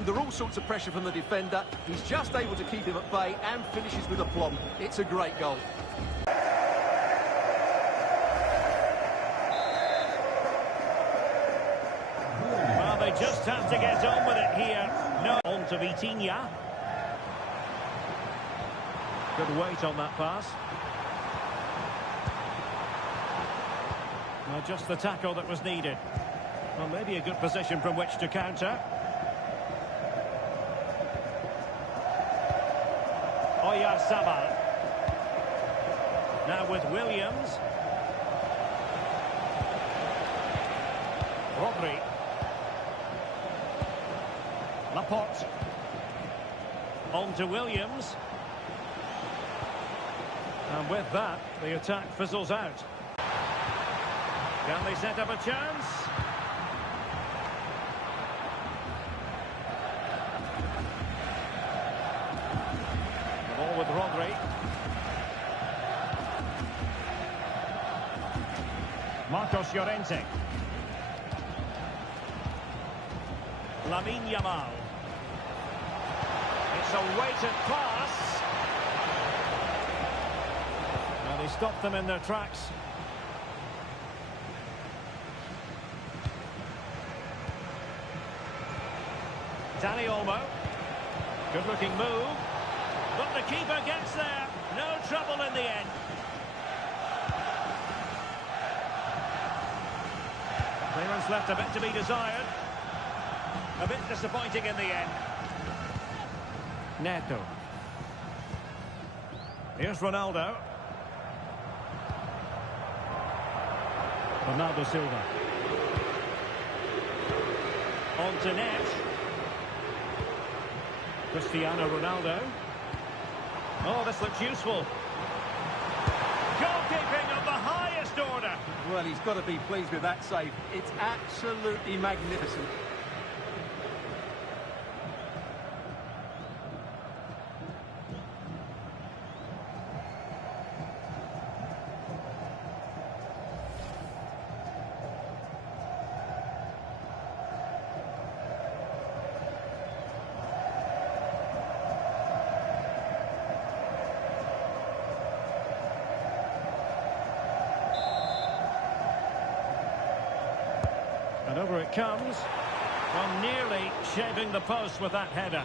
Under all sorts of pressure from the defender, he's just able to keep him at bay and finishes with aplomb. It's a great goal. Well, they just have to get on with it here. No, on to Vitinha. Good weight on that pass. Well, just the tackle that was needed. Well, maybe a good position from which to counter. Oyarzabal. Now with Williams. Rodri. Laporte. On to Williams. And with that, the attack fizzles out. Can they set up a chance? The ball with Rodri. Marcos Llorente. Lamine Yamal. It's a weighted pass. Now they stopped them in their tracks. Dani Olmo. Good looking move. But the keeper gets there. No trouble in the end. Clearance left a bit to be desired. A bit disappointing in the end. Neto. Here's Ronaldo. Bernardo Silva. On to net. Cristiano Ronaldo. Oh, this looks useful. Goalkeeping of the highest order. Well, he's got to be pleased with that save. It's absolutely magnificent. And over it comes. Well, nearly shaving the post with that header.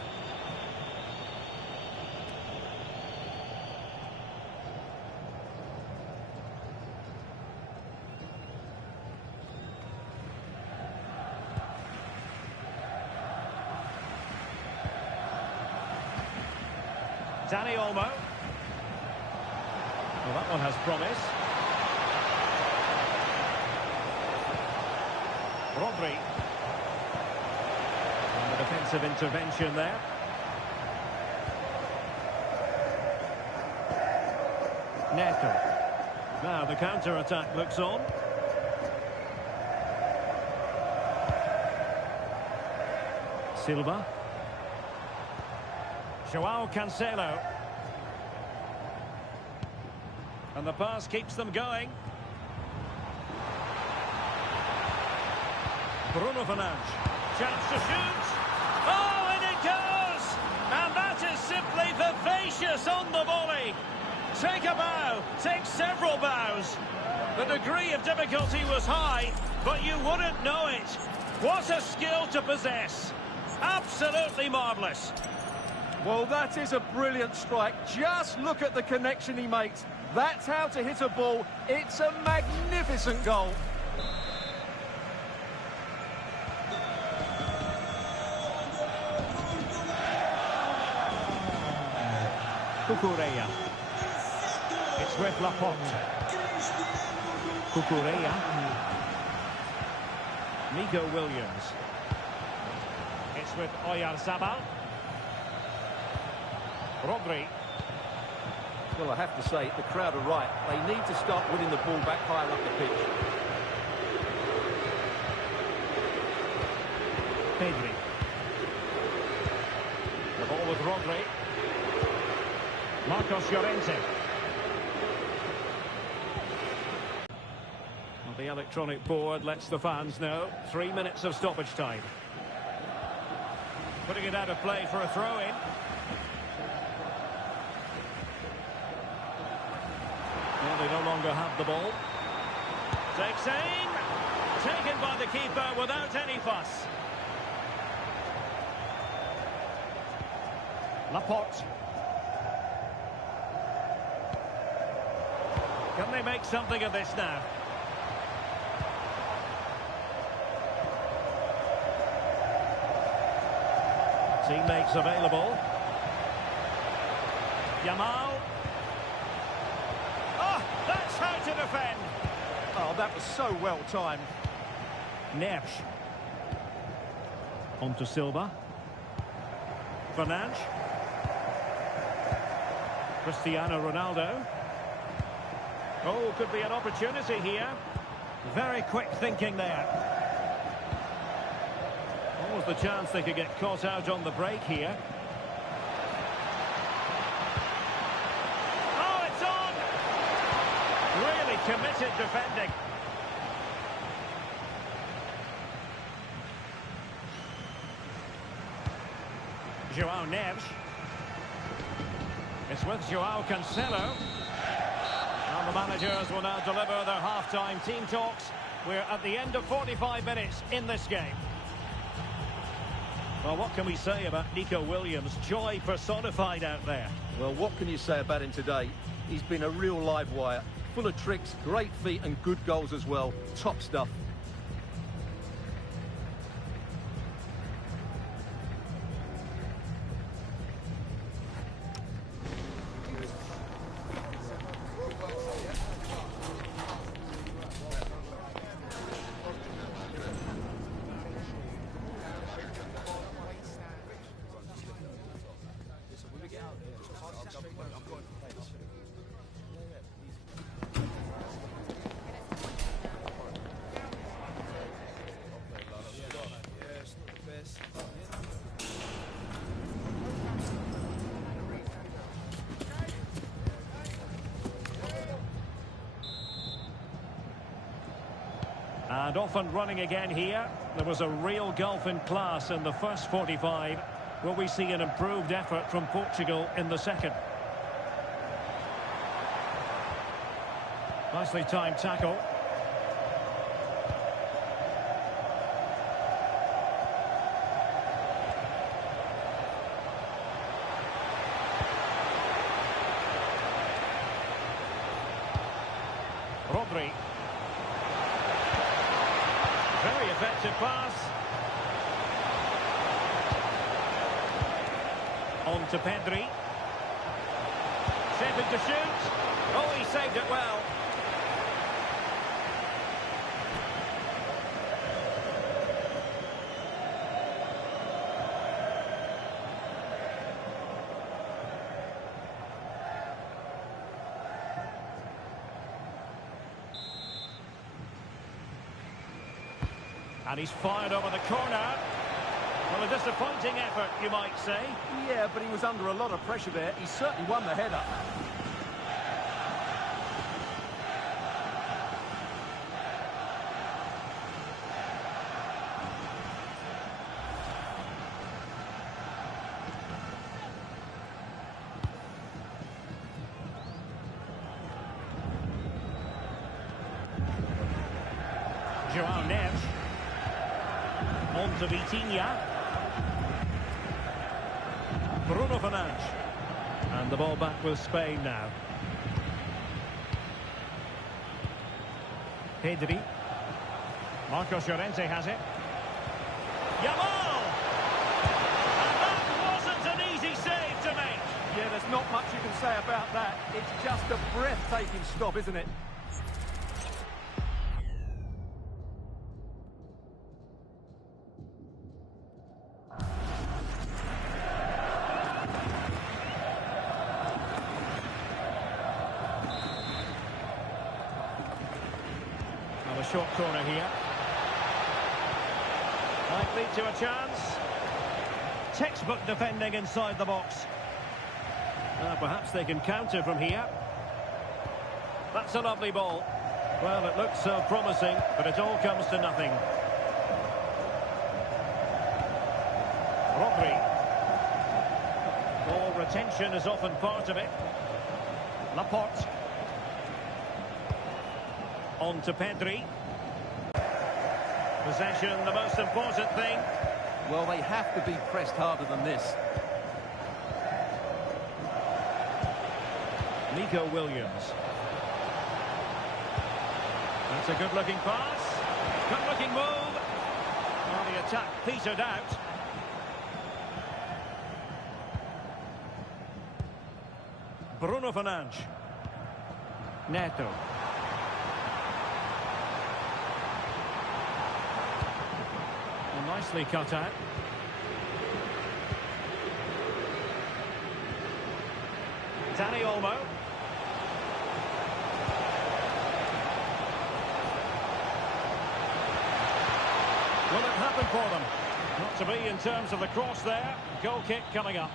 Dani Olmo. Well, that one has promise. Rodri. And the defensive intervention there. Neto. Now the counter-attack looks on. Silva. Joao Cancelo. And the pass keeps them going. Bruno Fernandes. Chance to shoot. Oh, and it goes! And that is simply vivacious on the volley. Take a bow. Take several bows. The degree of difficulty was high, but you wouldn't know it. What a skill to possess. Absolutely marvellous. Well, that is a brilliant strike. Just look at the connection he makes. That's how to hit a ball. It's a magnificent goal. Cucurella. It's with Laporte. Cucurella. Nico Williams. It's with Oyarzabal. Rodri. Well, I have to say, the crowd are right. They need to start winning the ball back higher up the pitch. Pedri. The ball with Rodri. Marcos Llorente. Well, the electronic board lets the fans know 3 minutes of stoppage time. Putting it out of play for a throw-in. Well, they no longer have the ball. Takes aim. Taken by the keeper without any fuss. Laporte. Can they make something of this now? Teammates available. Yamal. Oh, that's how to defend. Oh, that was so well timed. Neves. On to Silva. Fernandes. Cristiano Ronaldo. Oh, could be an opportunity here. Very quick thinking there. What was the chance they could get caught out on the break here? Oh, it's on! Really committed defending. João Neves. It's with João Cancelo. And the managers will now deliver their half-time team talks. We're at the end of 45 minutes in this game. Well, what can we say about Nico Williams? Joy personified out there. Well, what can you say about him today? He's been a real live wire. Full of tricks, great feet and good goals as well. Top stuff. And off and running again here. There was a real gulf in class in the first 45. Will we see an improved effort from Portugal in the second? Nicely timed tackle. Rodri. Very effective pass. On to Pedri. Shaping to shoot. Oh, he saved it well. And he's fired over the corner. Well, a disappointing effort, you might say. Yeah, but he was under a lot of pressure there. He certainly won the header. João Neves. On to Vitinha. Bruno Fernandes. And the ball back with Spain now. Pedri. Marcos Llorente has it. Yamal! And that wasn't an easy save to make. Yeah, there's not much you can say about that. It's just a breathtaking stop, isn't it? A short corner here. Might lead to a chance. Textbook defending inside the box. Perhaps they can counter from here. That's a lovely ball. Well, it looks so promising, but it all comes to nothing. Rodri. Ball retention is often part of it. Laporte. On to Pedri. Possession, the most important thing. Well, they have to be pressed harder than this. Nico Williams. That's a good-looking pass. Good-looking move. Well, the attack petered out. Bruno Fernandes. Neto. Well, nicely cut out. Dani Olmo. Will it happen for them? Not to be in terms of the cross there. Goal kick coming up.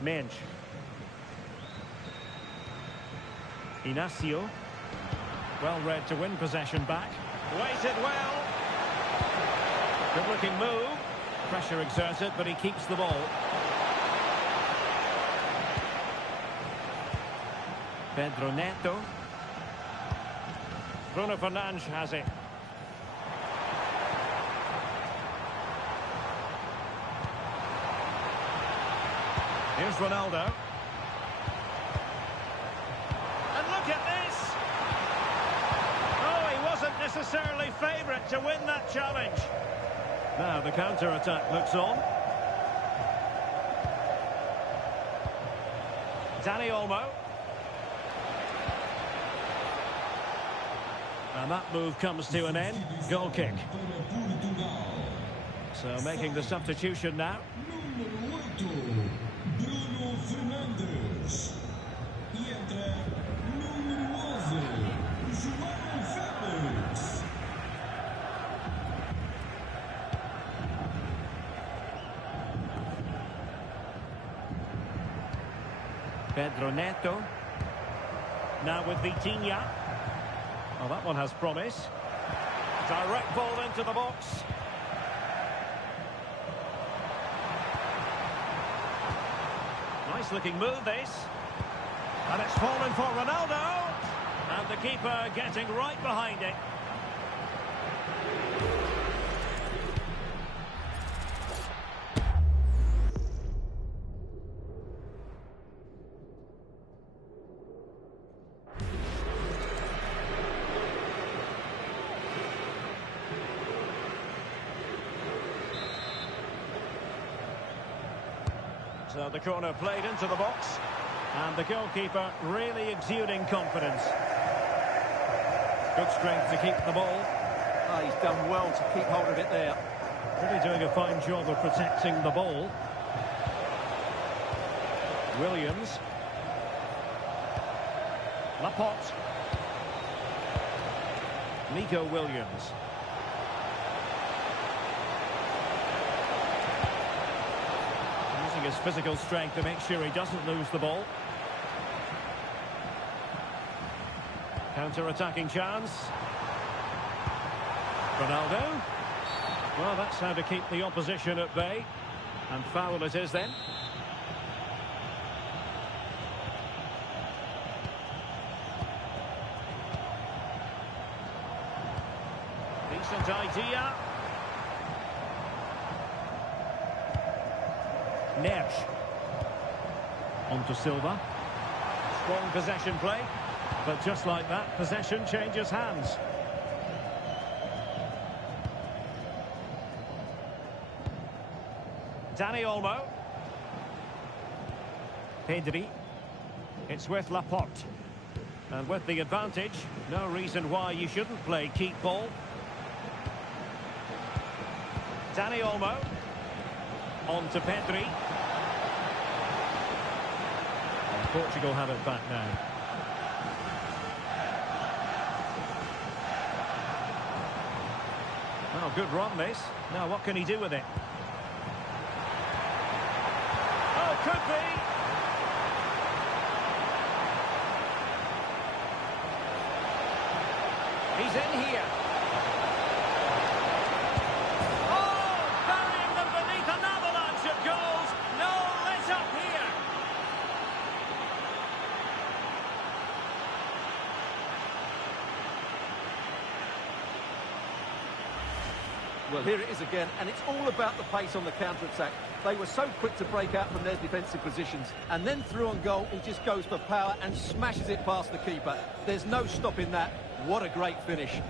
Mensch. Inacio. Well read to win possession back. Waited well. Good looking move. Pressure exerted, but he keeps the ball. Pedro Neto. Bruno Fernandes has it. Here's Ronaldo. And look at this! Oh, he wasn't necessarily favourite to win that challenge. Now the counter-attack looks on. Dani Olmo. And that move comes to an end. Goal kick. So making the substitution now. Bruno Fernandes. E entra número 11, João Félix. Pedro Neto. Now with Vitinha. Oh, that one has promise. Direct ball into the box. Nice looking move this. And it's fallen for Ronaldo. And the keeper getting right behind it. So the corner played into the box. And the goalkeeper really exuding confidence. Good strength to keep the ball. Oh, he's done well to keep hold of it there. Really doing a fine job of protecting the ball. Williams. Laporte. Nico Williams. Using his physical strength to make sure he doesn't lose the ball. Counter-attacking chance. Ronaldo. Well, that's how to keep the opposition at bay. And foul it is then. Decent idea. Neres. On to Silva. Strong possession play. But just like that, possession changes hands. Dani Olmo. Pedri. It's with Laporte. And with the advantage, no reason why you shouldn't play keep ball. Dani Olmo. On to Pedri. And Portugal have it back now. Oh, good run, this. Now, what can he do with it? Oh, could be. He's in here. Oh, burying them beneath an avalanche of goals. No let up here. Well, here it is again, and it's all about the pace on the counter-attack. They were so quick to break out from their defensive positions, and then through on goal, he just goes for power and smashes it past the keeper. There's no stopping that. What a great finish.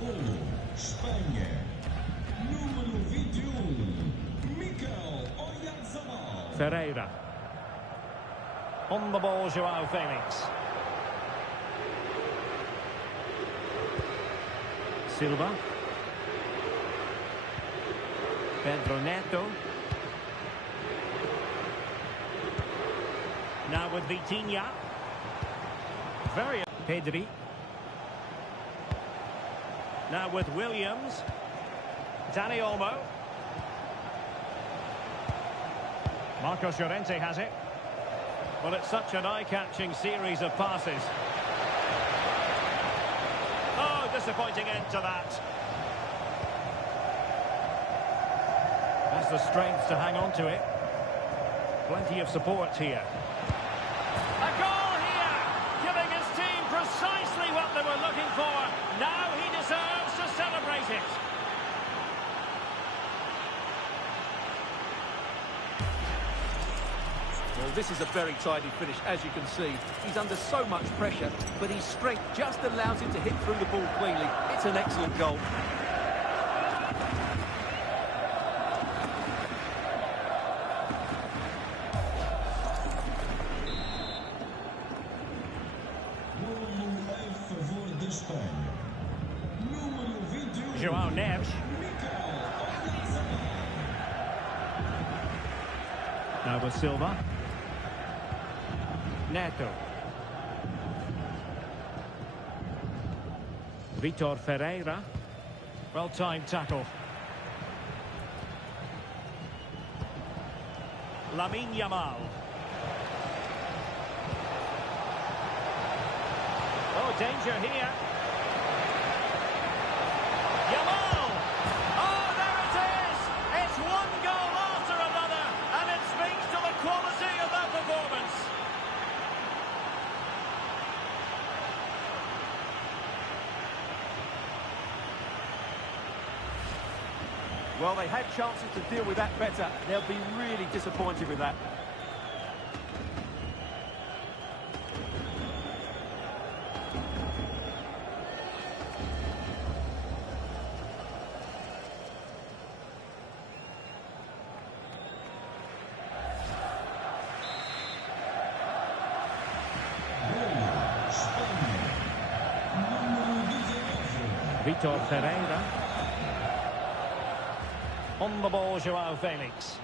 Golo, Espanha. Número 21, Mikel Oyarzabal. Ferreira. On the ball, João Felix. Silva. Pedro Neto. Now with Vitinha. Very... Pedri. Now with Williams. Dani Olmo. Marcos Llorente has it. Well, it's such an eye-catching series of passes. Oh, disappointing end to that. Has the strength to hang on to it. Plenty of support here. A goal here, giving his team precisely what they were looking for. Now he deserves to celebrate it. Well, this is a very tidy finish, as you can see. He's under so much pressure, but his strength just allows him to hit through the ball cleanly. It's an excellent goal. Golo em favor da Espanha. Número 21, João Neves. Mikel Oyarzabal. Now with Silva. Neto. Vitor Ferreira. Well-timed tackle. Lamine Yamal. Oh, danger here. Yamal! Oh, there it is! It's one goal after another, and it speaks to the quality of that performance. Well, they had chances to deal with that better. They'll be really disappointed with that. Golo, Espanha. Número 19, Vitor Ferreira. On the ball, João Felix.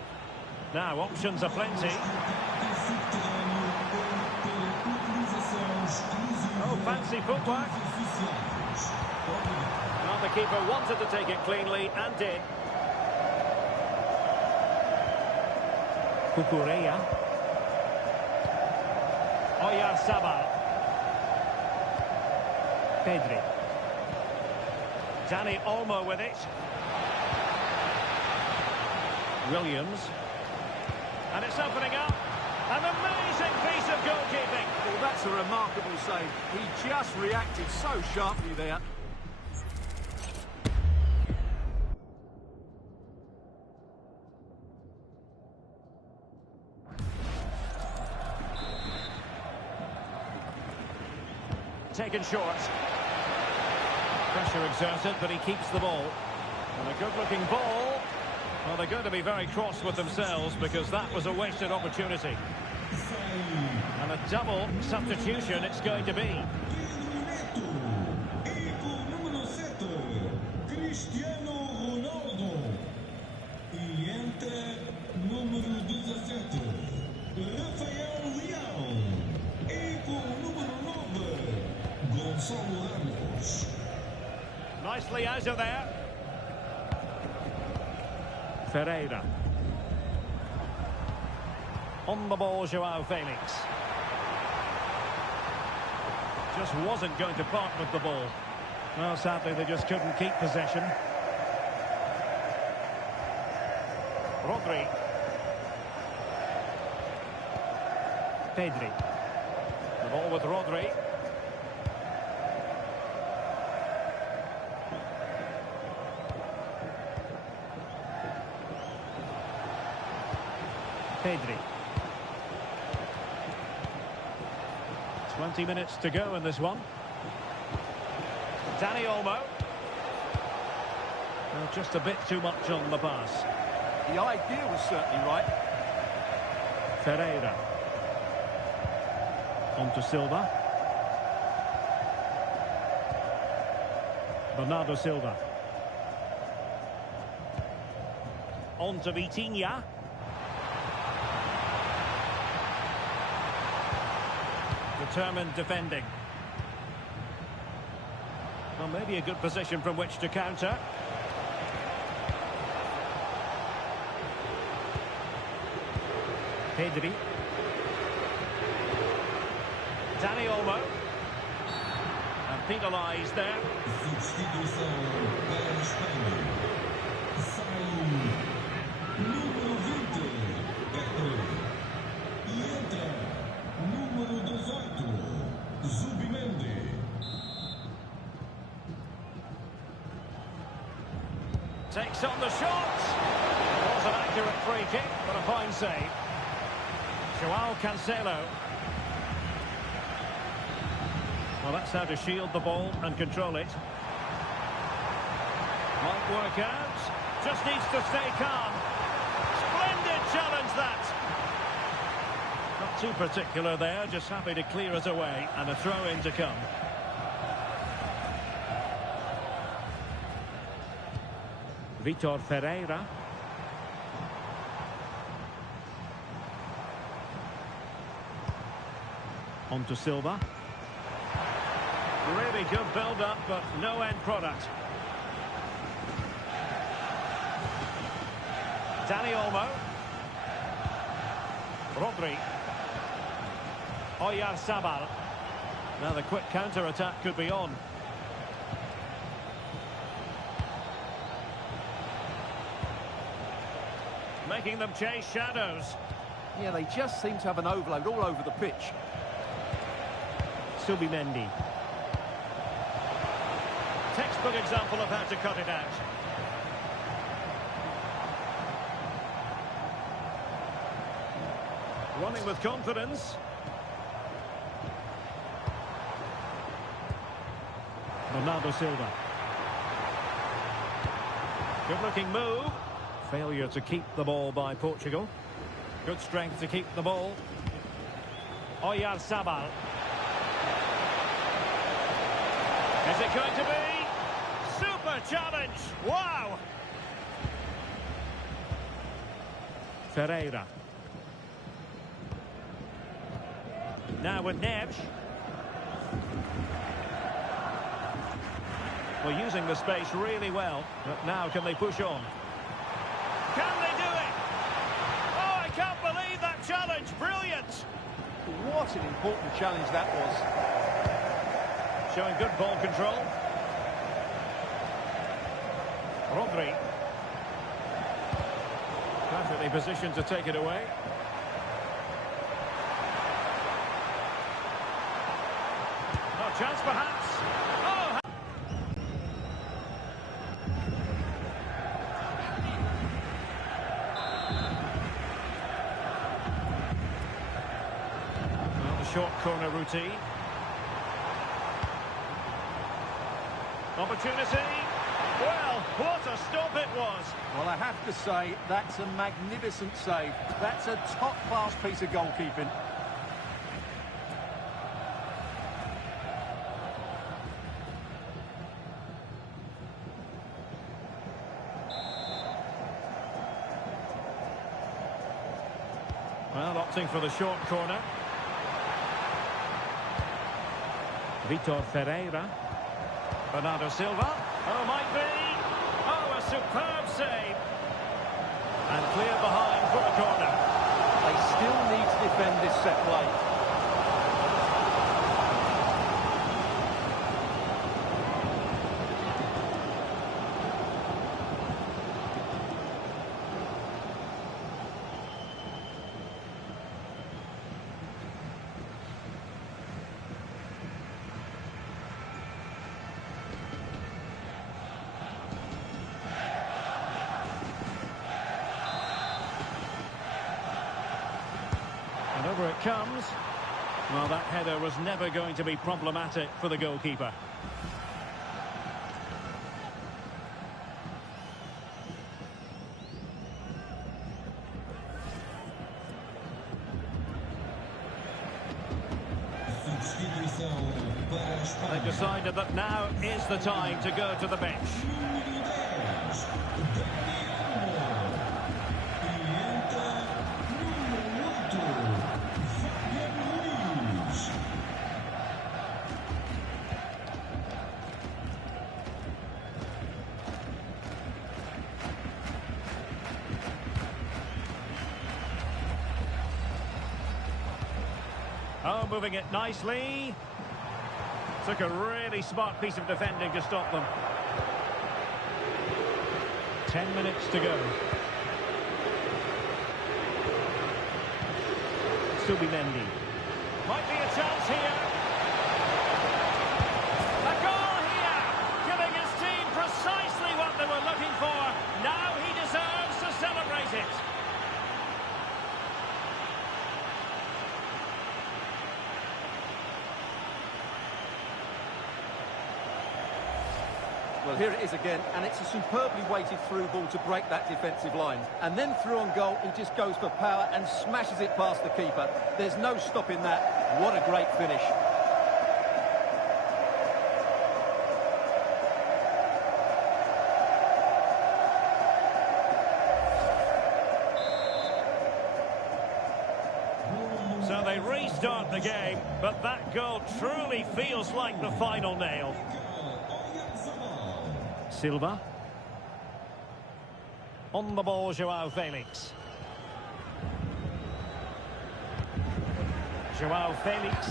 Now, options are plenty. Oh, fancy footwork. Well, the keeper wanted to take it cleanly and did. Cucurella. Oyarzabal. Pedri. Dani Olmo with it. Williams. And it's opening up. An amazing piece of goalkeeping. Well, that's a remarkable save. He just reacted so sharply there. Taken short. Pressure exerted, but he keeps the ball. And a good-looking ball. Well, they're going to be very cross with themselves because that was a wasted opportunity. And a double substitution it's going to be. Pedro Neto. E com número 7, Cristiano Ronaldo. E entra número 17, nicely out of there. Ferreira. On the ball, Joao Felix. Just wasn't going to part with the ball. Well, sadly, they just couldn't keep possession. Rodri. Pedri. The ball with Rodri. Pedri. 20 minutes to go in this one. Dani Olmo. Well, just a bit too much on the pass. The idea was certainly right. Ferreira. On to Silva. Bernardo Silva. On to Vitinha. Determined defending. Well, maybe a good position from which to counter. Pedri. Dani Olmo. And penalised there. Substituição para a Espanha. Sai número 20, Beto. E entra número 18, Zubimendi. Takes on the shot. It was an accurate free kick, but a fine save. Joao Cancelo. Well, that's how to shield the ball and control it. Might work out. Just needs to stay calm. Splendid challenge, that. Not too particular there, just happy to clear it away, and a throw-in to come. Vitor Ferreira. On to Silva. Really good build-up, but no end product. Dani Olmo. Rodri. Oyarzabal. Now the quick counter-attack could be on. Making them chase shadows. Yeah, they just seem to have an overload all over the pitch. Zubimendi. Textbook example of how to cut it out. Running with confidence. Bernardo Silva. Good looking move. Failure to keep the ball by Portugal. Good strength to keep the ball. Oyarzabal. Is it going to be? Super challenge! Wow! Ferreira. Now with Neves. Well, using the space really well. But now can they push on? Can they do it? Oh, I can't believe that challenge. Brilliant. What an important challenge that was. Showing good ball control. Rodri. Perfectly positioned to take it away. No chance perhaps. Oh! Well, the short corner routine. Opportunity. Well, what a stop it was. Well, I have to say, that's a magnificent save. That's a top-class piece of goalkeeping. Well, opting for the short corner. Vitor Ferreira. Bernardo Silva. Oh, might be. Oh, a superb save. And clear behind for a corner. They still need to defend this set play. And over it comes. Well, that header was never going to be problematic for the goalkeeper. Substituição para a Espanha. They've decided that now is the time to go to the bench. Número 10, Daniel. E entra número 8, Fabian Luiz. Oh, moving it nicely. Took a really smart piece of defending to stop them. 10 minutes to go. Subimendi. Might be a chance here. A goal here! Giving his team precisely what they were looking for. Now he deserves to celebrate it. Well, here it is again, and it's a superbly weighted through ball to break that defensive line. And then through on goal, he just goes for power and smashes it past the keeper. There's no stopping that. What a great finish. So they restart the game, but that goal truly feels like the final nail. Silva. On the ball, Joao Felix. Joao Felix.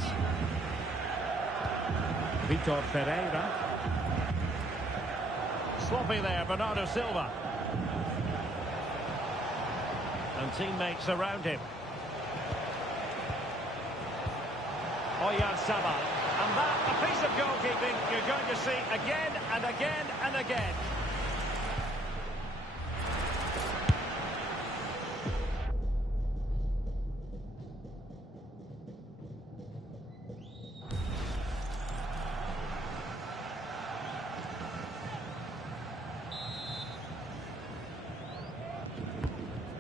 Vitor Pereira. Sloppy there, Bernardo Silva. And teammates around him. Oyarzabal. And that, a piece of goalkeeping you're going to see again and again and again.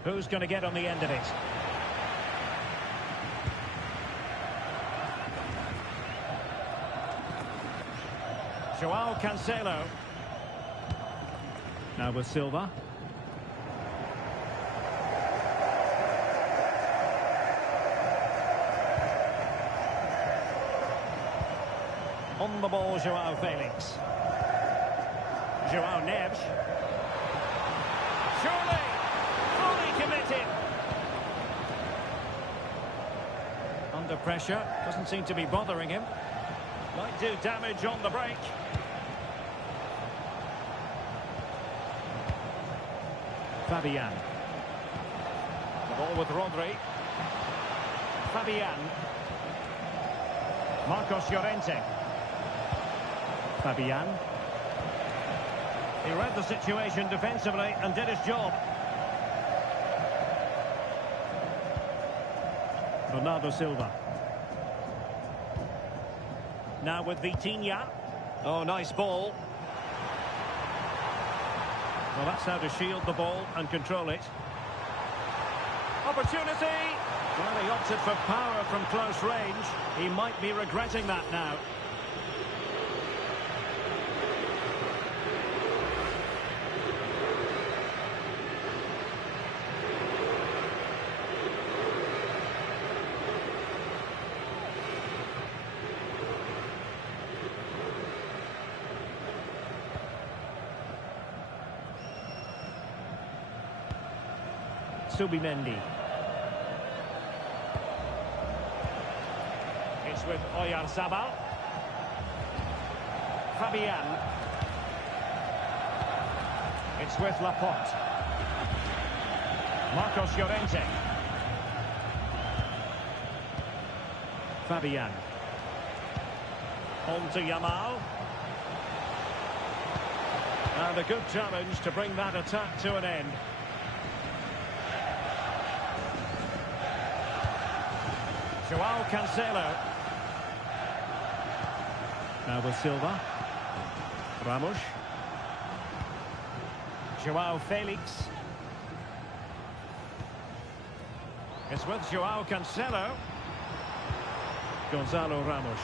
Who's going to get on the end of it? Joao Cancelo. Now with Silva. On the ball, Joao Felix. Joao Neves. Surely, fully committed. Under pressure, doesn't seem to be bothering him. Might do damage on the break. Fabian. The ball with Rodri. Fabian. Marcos Llorente. Fabian. He read the situation defensively and did his job. Bernardo Silva. Now with Vitinha. Oh, nice ball. Well, that's how to shield the ball and control it. Opportunity! Well, he opted for power from close range. He might be regretting that now. Subimendi. It's with Oyarzabal. Fabian. It's with Laporte. Marcos Llorente. Fabian. On to Yamal. And a good challenge to bring that attack to an end. Joao Cancelo. Now with Silva. Ramos. Joao Felix. It's with Joao Cancelo. Gonzalo Ramos.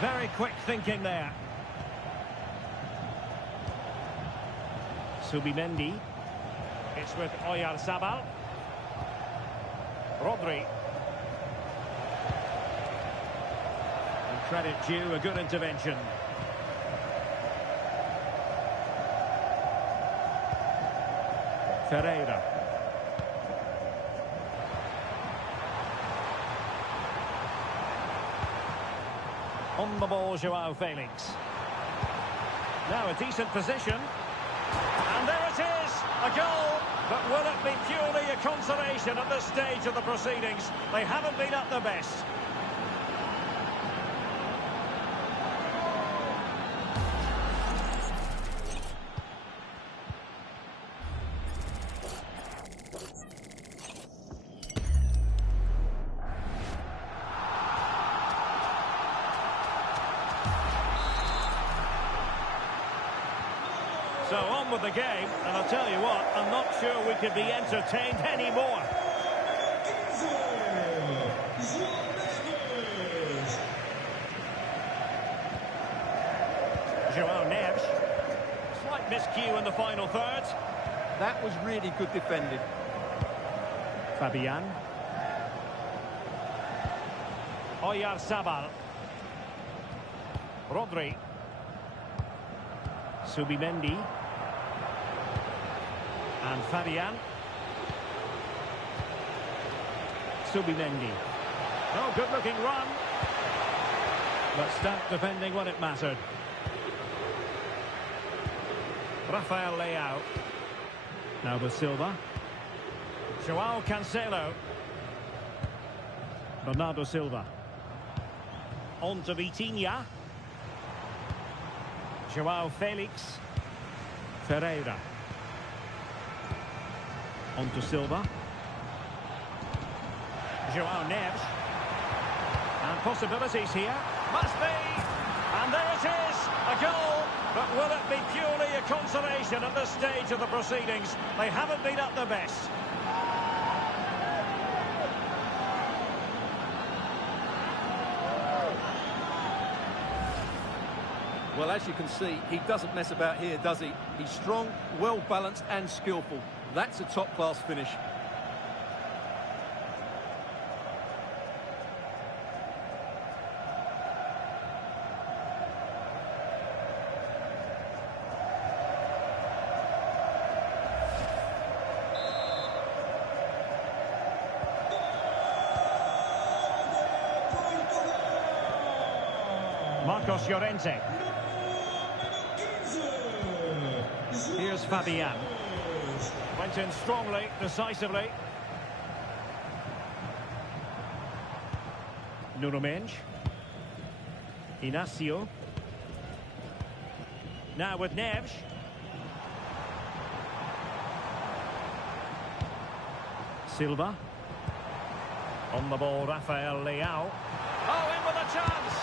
Very quick thinking there. Subimendi. It's with Oyarzabal. Rodri. And credit due, a good intervention. Ferreira. On the ball, Joao Felix. Now a decent position. And there it is, a goal. But will it be purely a consolation at this stage of the proceedings? They haven't been at their best. So on with the game, and I'll tell you what, I'm not sure we could be entertained anymore. Joao Neves. Slight miscue in the final third. That was really good defending. Fabian. Oyarzabal. Rodri. Subimendi. And Fabian. Subimendi. Oh, good-looking run. But stout defending when it mattered. Rafael Leao. Now with Silva. Joao Cancelo. Bernardo Silva. On to Vitinha. Joao Felix. Ferreira. On to Silva. Joao Neves. And possibilities here. Must be. And there it is. A goal. But will it be purely a consolation at this stage of the proceedings? They haven't been at their best. Well, as you can see, he doesn't mess about here, does he? He's strong, well-balanced and skillful. That's a top-class finish. Marcos Llorente. Here's Fabian. Went in strongly, decisively. Nuno Mendes. Inacio. Now with Neves. Silva. On the ball, Rafael Leao. Oh, in with a chance!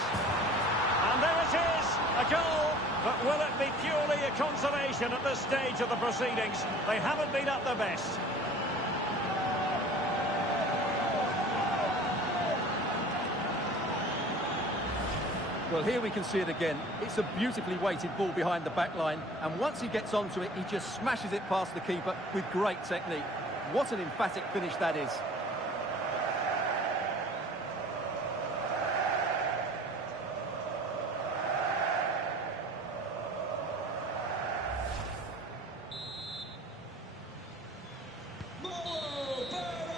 And there it is, a goal. But will it be purely a consolation at this stage of the proceedings? They haven't been at their best. Well, here we can see it again. It's a beautifully weighted ball behind the back line, and once he gets onto it, he just smashes it past the keeper with great technique. What an emphatic finish that is.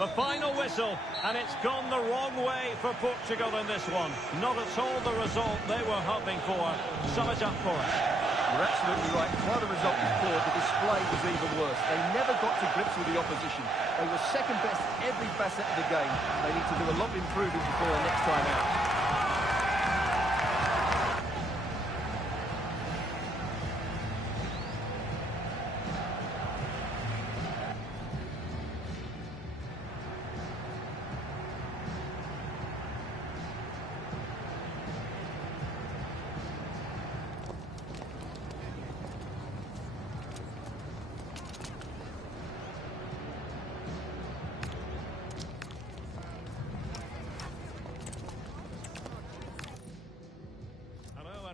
The final whistle, and it's gone the wrong way for Portugal in this one. Not at all the result they were hoping for. Sum it up for us. You're absolutely right. While the result was poor, the display was even worse. They never got to grips with the opposition. They were second best every facet of the game. They need to do a lot of improving before the next time out.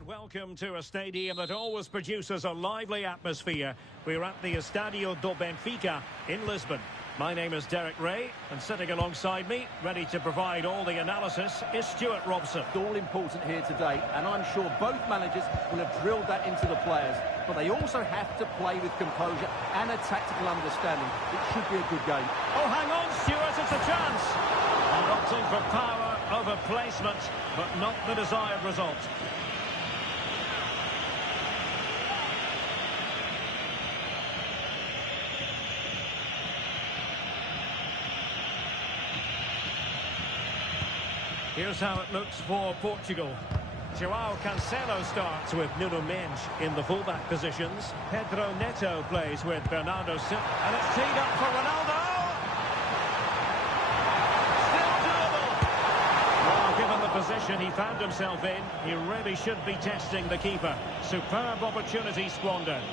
Welcome to a stadium that always produces a lively atmosphere. We're at the Estadio do Benfica in Lisbon. My name is Derek Ray, and sitting alongside me, ready to provide all the analysis, is Stuart Robson. It's all important here today, and I'm sure both managers will have drilled that into the players. But they also have to play with composure and a tactical understanding. It should be a good game. Oh, hang on, Stuart, it's a chance. And opting for power over placement, but not the desired result. Here's how it looks for Portugal. João Cancelo starts with Nuno Mendes in the fullback positions. Pedro Neto plays with Bernardo Silva. And it's teed up for Ronaldo. Still doable. Well, given the position he found himself in, he really should be testing the keeper. Superb opportunity squandered.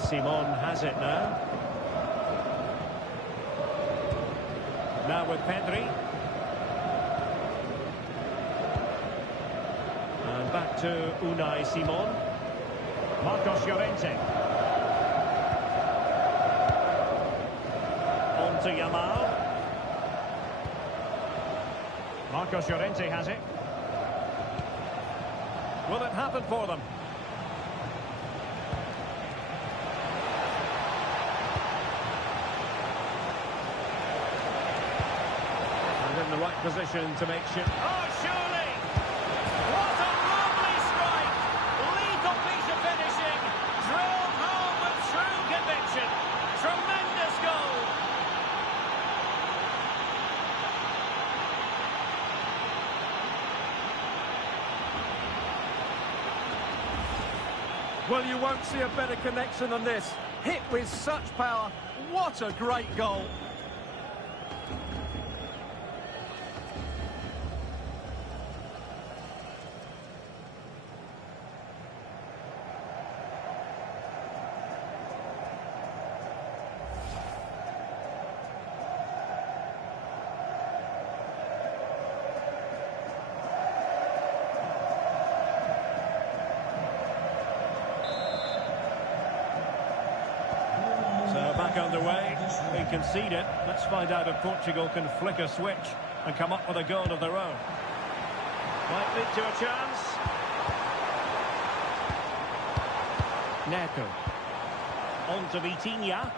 Simon has it now. Now with Pedri. And back to Unai Simon. Marcos Llorente. On to Yamal. Marcos Llorente has it. Will it happen for them? In the right position to make sure. Oh, surely! What a lovely strike! Lethal piece of finishing. Drilled home with true conviction. Tremendous goal. Well, you won't see a better connection than this. Hit with such power. What a great goal. Back underway, we concede it. Let's find out if Portugal can flick a switch and come up with a goal of their own. Might lead to a chance. Neto. On to Vitinha.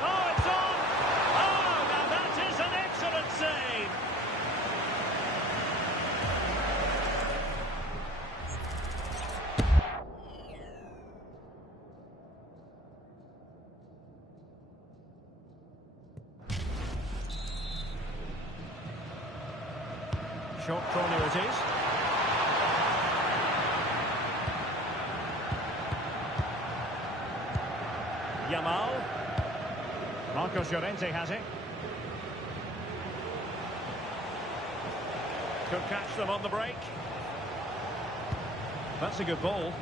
Oh, it's on! Oh, now that is an excellent save! Short corner it is. Yamal. Marcos Llorente has it. Could catch them on the break. That's a good ball.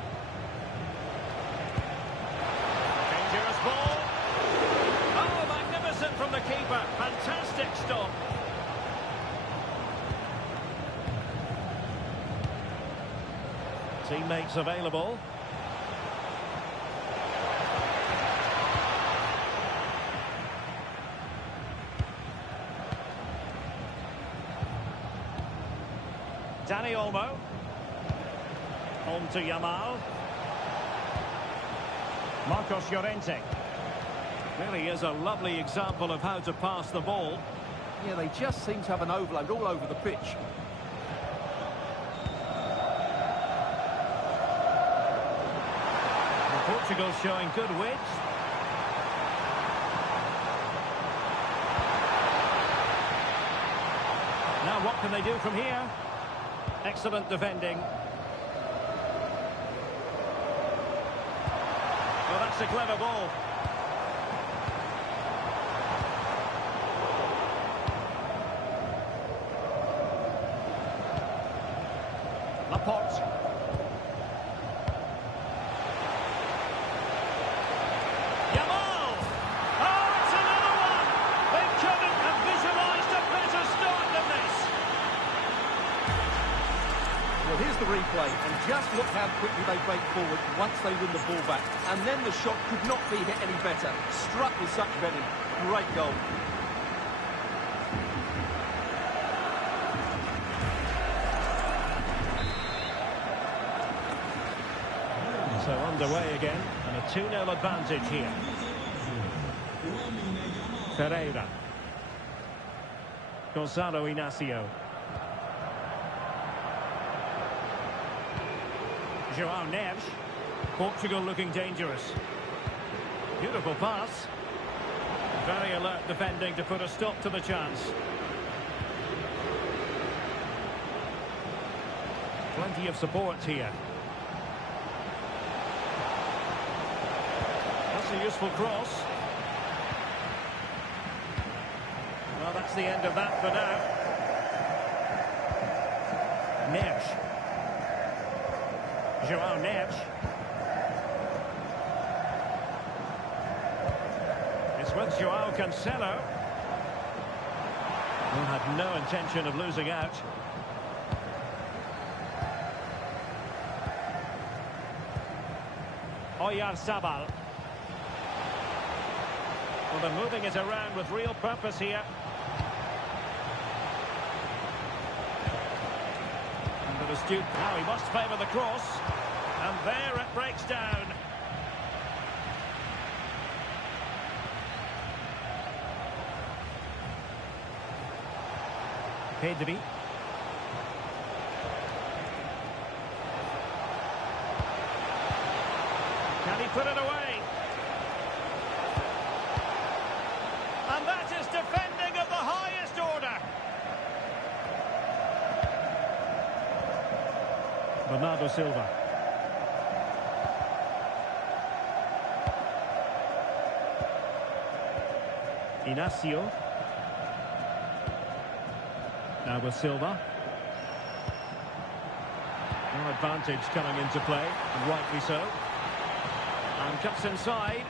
Dangerous ball. Oh, magnificent from the keeper. Fantastic stop. Teammates available. Dani Olmo. On to Yamal. Marcos Llorente. Really is a lovely example of how to pass the ball. Yeah, they just seem to have an overload all over the pitch. And Portugal showing good width. Now what can they do from here? Excellent defending. Well, that's a clever ball. Laporte. Yamal! Oh, it's another one! They couldn't have visualised a better start than this. Well, here's the replay, and just look how quickly they break forward once they win the ball back. And then the shot could not be hit any better. Struck with such venom. Great goal. So underway again, and a 2-0 advantage here. Pereira. Gonzalo Inacio. João Neves. Portugal looking dangerous. Beautiful pass. Very alert defending to put a stop to the chance. Plenty of support here. That's a useful cross. Well, that's the end of that for now. Neves. João Neves. It's with João Cancelo. Who had no intention of losing out. Oyarzabal. Well, they're moving it around with real purpose here. But astute. Now he must favour the cross. And there it breaks down. Pedri. Can he put it away? And that is defending of the highest order. Bernardo Silva. Inacio. Now with Silva. No advantage coming into play, and rightly so. And cuts inside.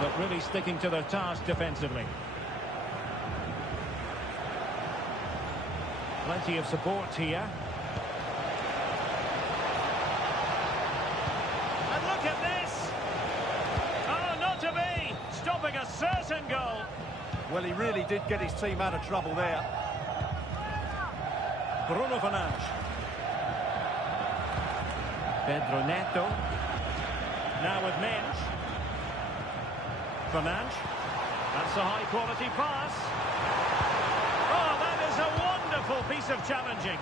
But really sticking to their task defensively. Plenty of support here. And look at this! Oh, not to be! Stopping a certain goal. Well, he really did get his team out of trouble there. Bruno Fernandes. Pedro Neto. Now with Mendes. Fernandes. That's a high-quality pass. Oh, that is a wonderful piece of challenging.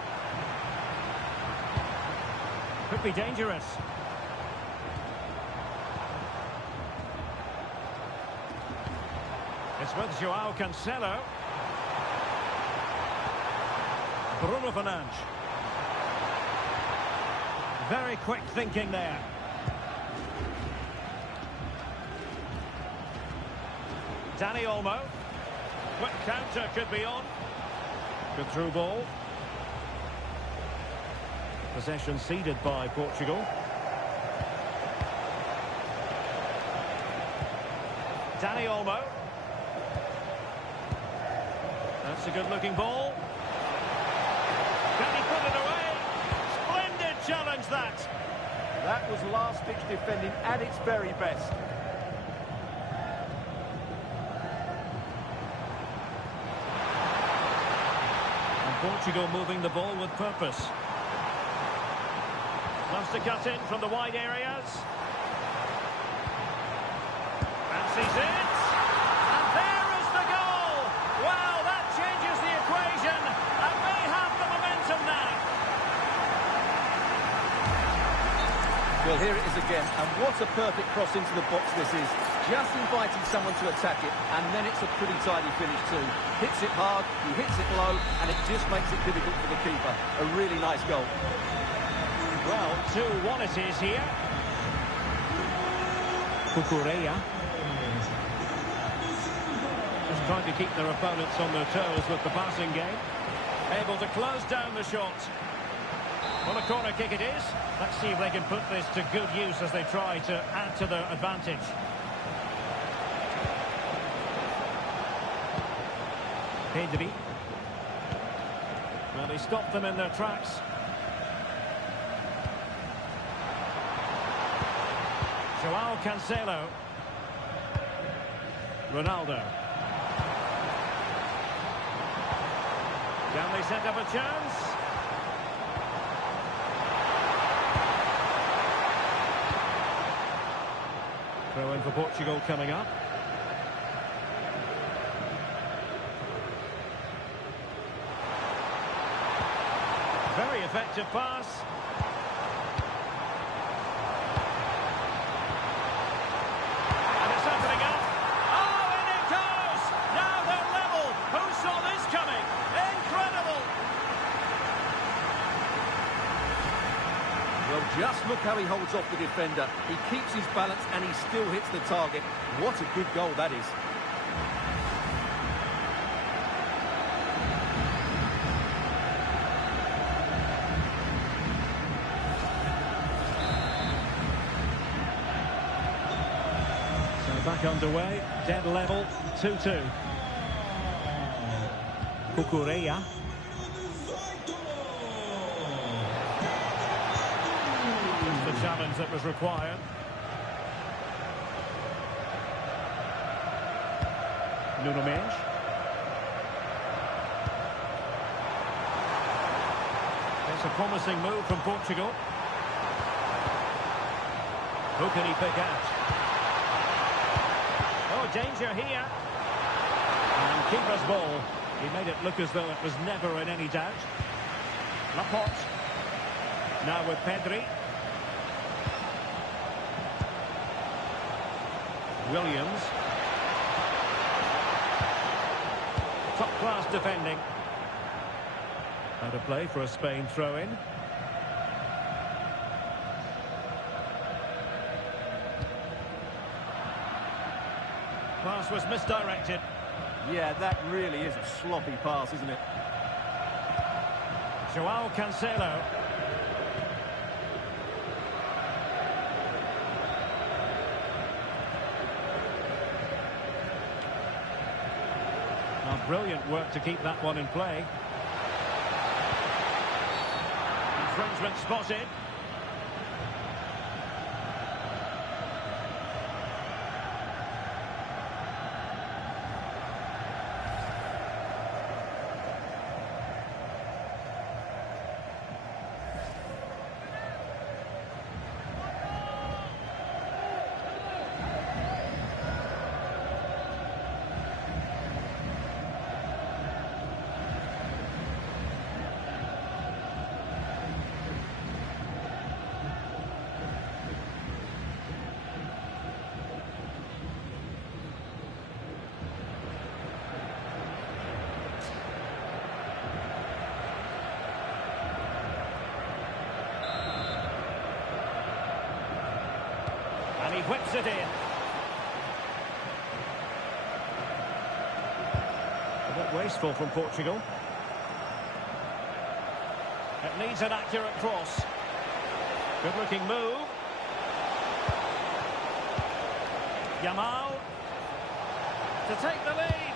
Could be dangerous. It's with João Cancelo. Bruno Fernandes. Very quick thinking there. Dani Olmo. Quick counter could be on. Good through ball. Possession ceded by Portugal. Dani Olmo. That's a good-looking ball. Can he put it away? Splendid challenge, that. That was last-ditch defending at its very best. Portugal moving the ball with purpose. Loves to cut in from the wide areas. Fancies it. And there is the goal. Wow, that changes the equation. And they have the momentum now. Well, here it is again, and what a perfect cross into the box this is. Just inviting someone to attack it, and then it's a pretty tidy finish too. Hits it hard, he hits it low, and it just makes it difficult for the keeper. A really nice goal. Well, 2-1 it is here. Cucurella. Just trying to keep their opponents on their toes with the passing game. Able to close down the shot. Well, a corner kick it is. Let's see if they can put this to good use as they try to add to their advantage. Pedri. Well, they stopped them in their tracks. Joao Cancelo. Ronaldo. Can they set up a chance? Throw in for Portugal coming up. Very effective pass. And it's opening up. Oh, and it goes! Now they're level. Who saw this coming? Incredible! Well, just look how he holds off the defender. He keeps his balance and he still hits the target. What a good goal that is. So back underway, dead level, 2-2. Cucurella. The challenge that was required. Nuno Mendes. It's a promising move from Portugal. Who can he pick out? Oh, danger here. And keeper's ball. He made it look as though it was never in any doubt. Laporte. Now with Pedri. Williams. Top-class defending. Out of play for a Spain throw-in. Pass was misdirected. Yeah, that really is a sloppy pass, isn't it? Joao Cancelo. Brilliant work to keep that one in play. Infringement spotted. He whips it in. A bit wasteful from Portugal. It needs an accurate cross. Good looking move. Yamal to take the lead.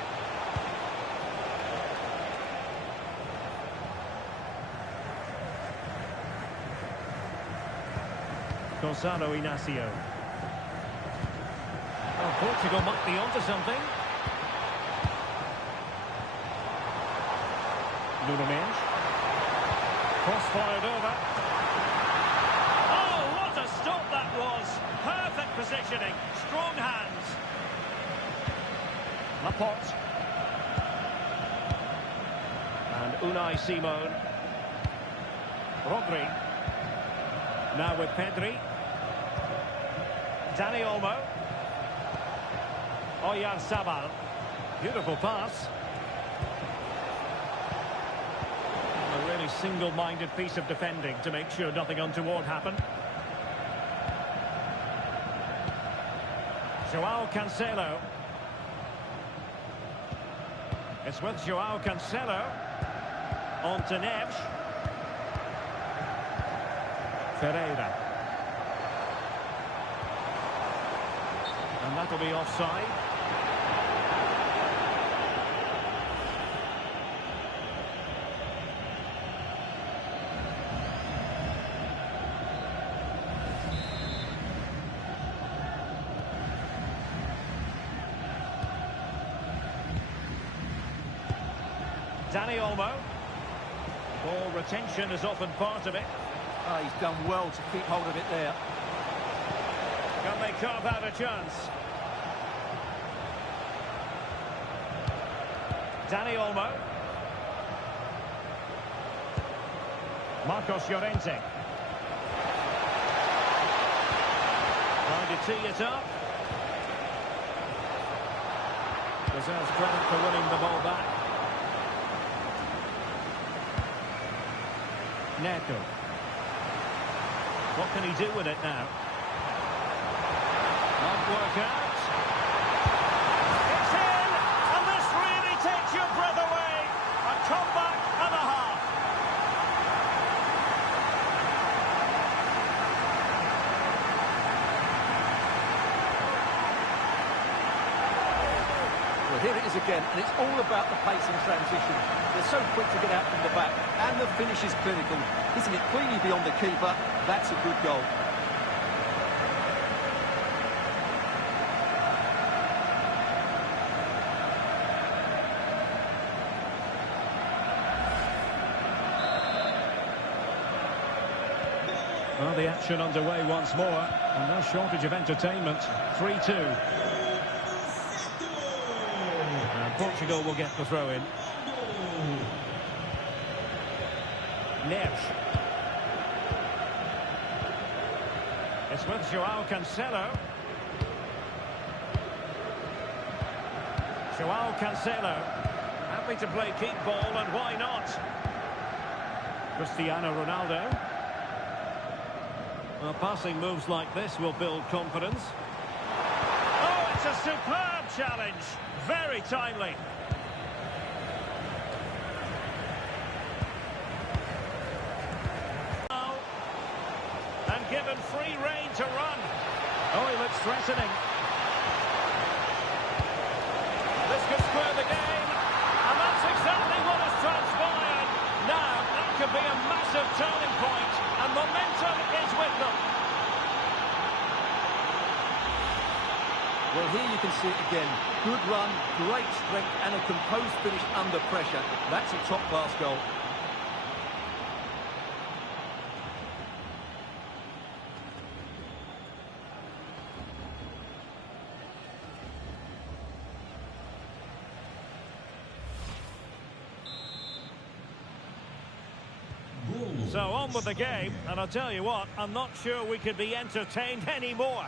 Gonzalo Inacio. Oh, Portugal might be onto something. Nuno Mendes. Cross-fired over. Oh, what a stop that was! Perfect positioning, strong hands. Laporte. And Unai Simon. Rodri. Now with Pedri. Dani Olmo. Oyarzabal. Beautiful pass. A really single-minded piece of defending to make sure nothing untoward happened. Joao Cancelo. It's with Joao Cancelo. On to Neves. Ferreira. And that'll be offside. Dani Olmo. Ball retention is often part of it. Oh, he's done well to keep hold of it there. Can they carve out a chance? Dani Olmo. Marcos Llorente. Trying to tee it up. Deserves credit for winning the ball back. Neto. What can he do with it now? Not work out. It's in! And this really takes your breath away. A comeback and a half. Well, here it is again, and it's all about the pace and transition. They're so quick to get out from the back, and the finish is clinical. Hitting it cleanly beyond the keeper, that's a good goal. Well, the action underway once more, and no shortage of entertainment. 3-2. And Portugal will get the throw-in. Neves. It's with Joao Cancelo. Joao Cancelo. Happy to play keep ball, and why not? Cristiano Ronaldo. Well, passing moves like this will build confidence. Oh, it's a superb challenge. Very timely. And given free rein to run. Oh, he looks threatening. This could square the game. And that's exactly what has transpired. Now, that could be a massive turning point. And momentum is with them. Well, here you can see it again. Good run, great strength, and a composed finish under pressure. That's a top-class goal. So on with the game, and I'll tell you what, I'm not sure we could be entertained anymore.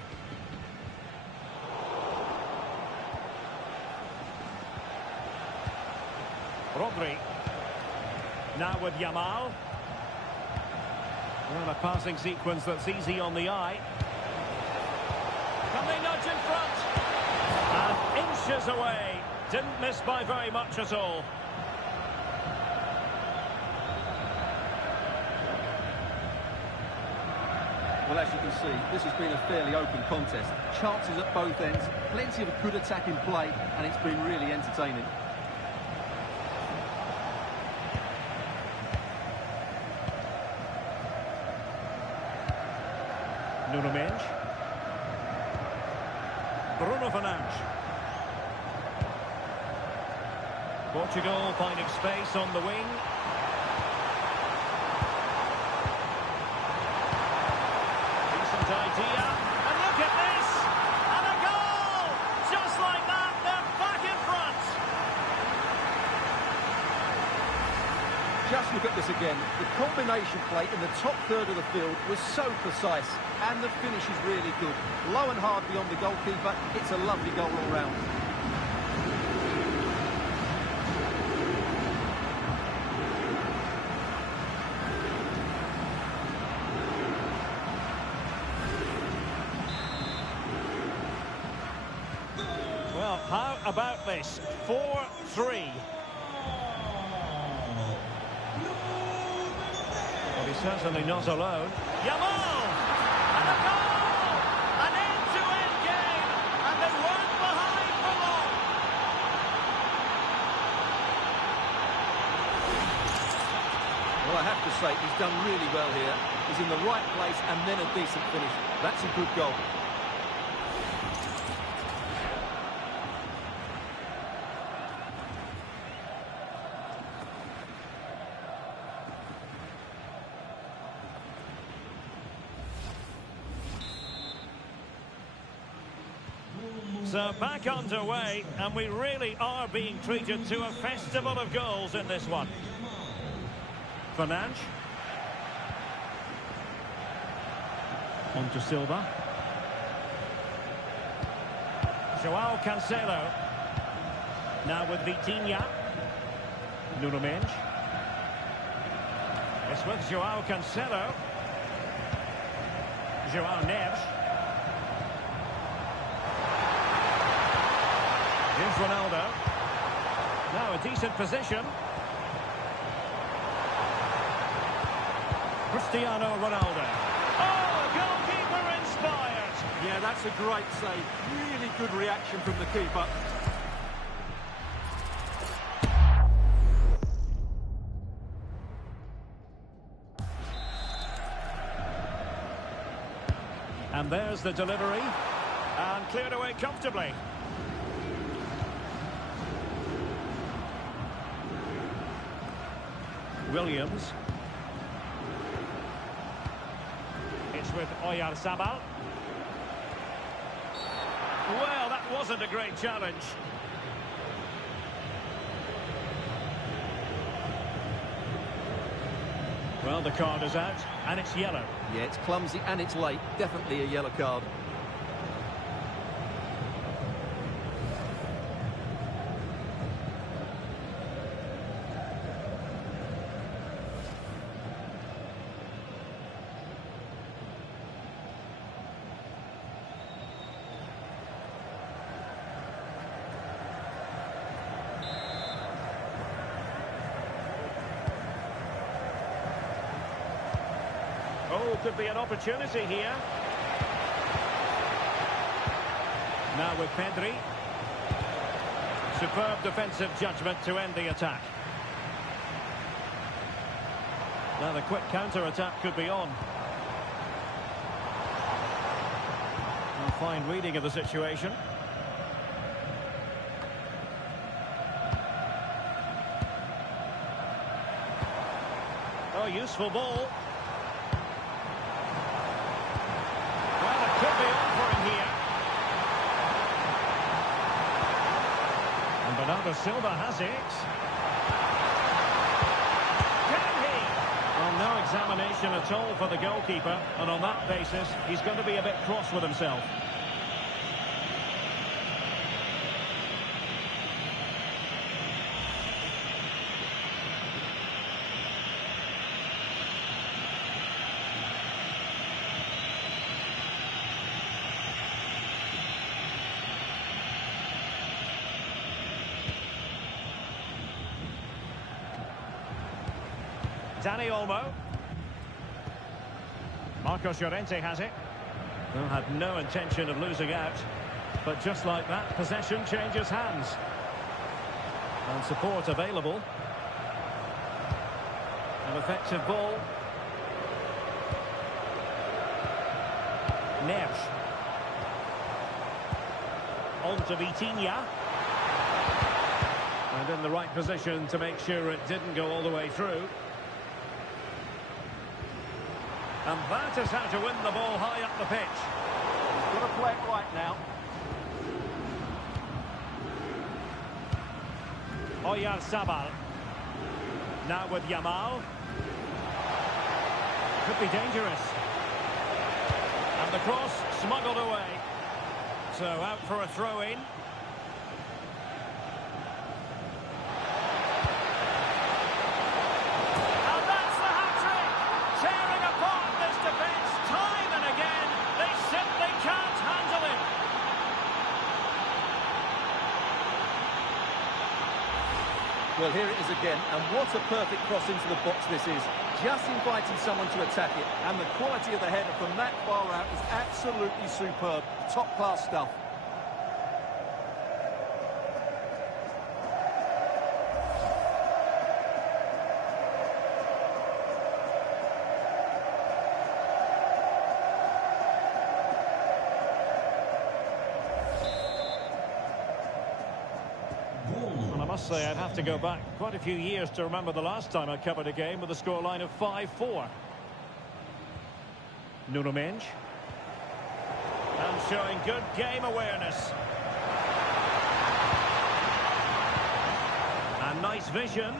Rodri. Now with Yamal. Well, a passing sequence that's easy on the eye. Can they nudge in front? And inches away. Didn't miss by very much at all. Well, as you can see, this has been a fairly open contest. Chances at both ends, plenty of good attack in play, and it's been really entertaining. Nuno Mendes. Bruno Fernandes. Portugal finding space on the wing. look at this again. The combination play in the top third of the field was so precise, and the finish is really good. Low and hard beyond the goalkeeper. It's a lovely goal all round. Well, how about this? 4-3. Well, he's certainly not alone. Yamal! And a goal! An end-to-end game! And they weren't behind for long! Well, I have to say, he's done really well here. He's in the right place and then a decent finish. That's a good goal. So back underway, and we really are being treated to a festival of goals in this one. Fernandes. On to Silva. Joao Cancelo. Now with Vitinha. Nuno Mendes. It's with Joao Cancelo. Joao Neves. Here's Ronaldo. Now a decent position. Cristiano Ronaldo. Oh, goalkeeper inspired. Yeah, that's a great save. Really good reaction from the keeper. And there's the delivery. And cleared away comfortably. Williams. It's with Oyarzabal. Well, that wasn't a great challenge. Well, the card is out, and it's yellow. Yeah, it's clumsy and it's late. Definitely a yellow card. Oh, could be an opportunity here. Now with Pedri. Superb defensive judgment to end the attack. Now the quick counter-attack could be on. A fine reading of the situation. Oh, useful ball. Could be on for him here. And Bernardo Silva has it. Can he? Well, no examination at all for the goalkeeper, and on that basis, he's going to be a bit cross with himself. Dani Olmo. Marcos Llorente has it. Well, had no intention of losing out. But just like that, possession changes hands. And support available. An effective ball. Neves. On to Vitinha. And in the right position to make sure it didn't go all the way through. And that is how to win the ball high up the pitch. Got to play it right now. Oyarzabal. Now with Yamal. Could be dangerous. And the cross smuggled away. So out for a throw-in. And that's the hat-trick! Tearing apart this defence time and again. They simply can't handle him. Well, here it is again, and what a perfect cross into the box this is. Just inviting someone to attack it, and the quality of the header from that far out is absolutely superb. Top-class stuff. Well, I must say I'd have to go back quite a few years to remember the last time I covered a game with a scoreline of 5-4. Nuno Mendes. And showing good game awareness. And nice vision.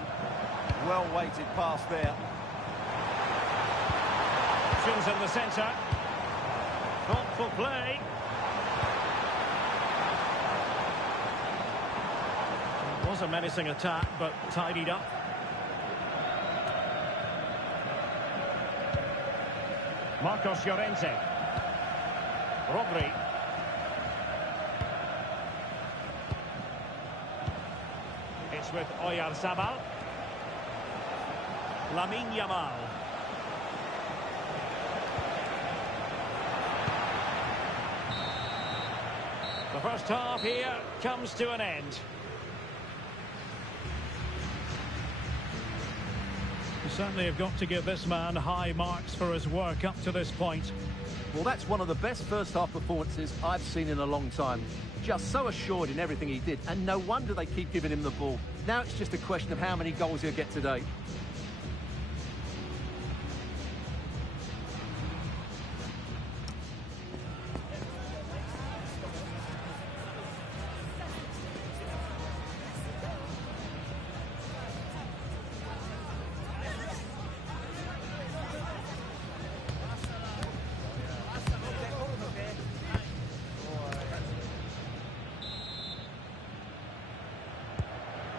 Well-weighted pass there. Options in the centre. Thoughtful play. It was a menacing attack, but tidied up. Marcos Llorente. Rodri. It's with Oyarzabal. Lamine Yamal. The first half here comes to an end. You certainly have got to give this man high marks for his work up to this point. Well, that's one of the best first-half performances I've seen in a long time. Just so assured in everything he did, and no wonder they keep giving him the ball. Now it's just a question of how many goals he'll get today.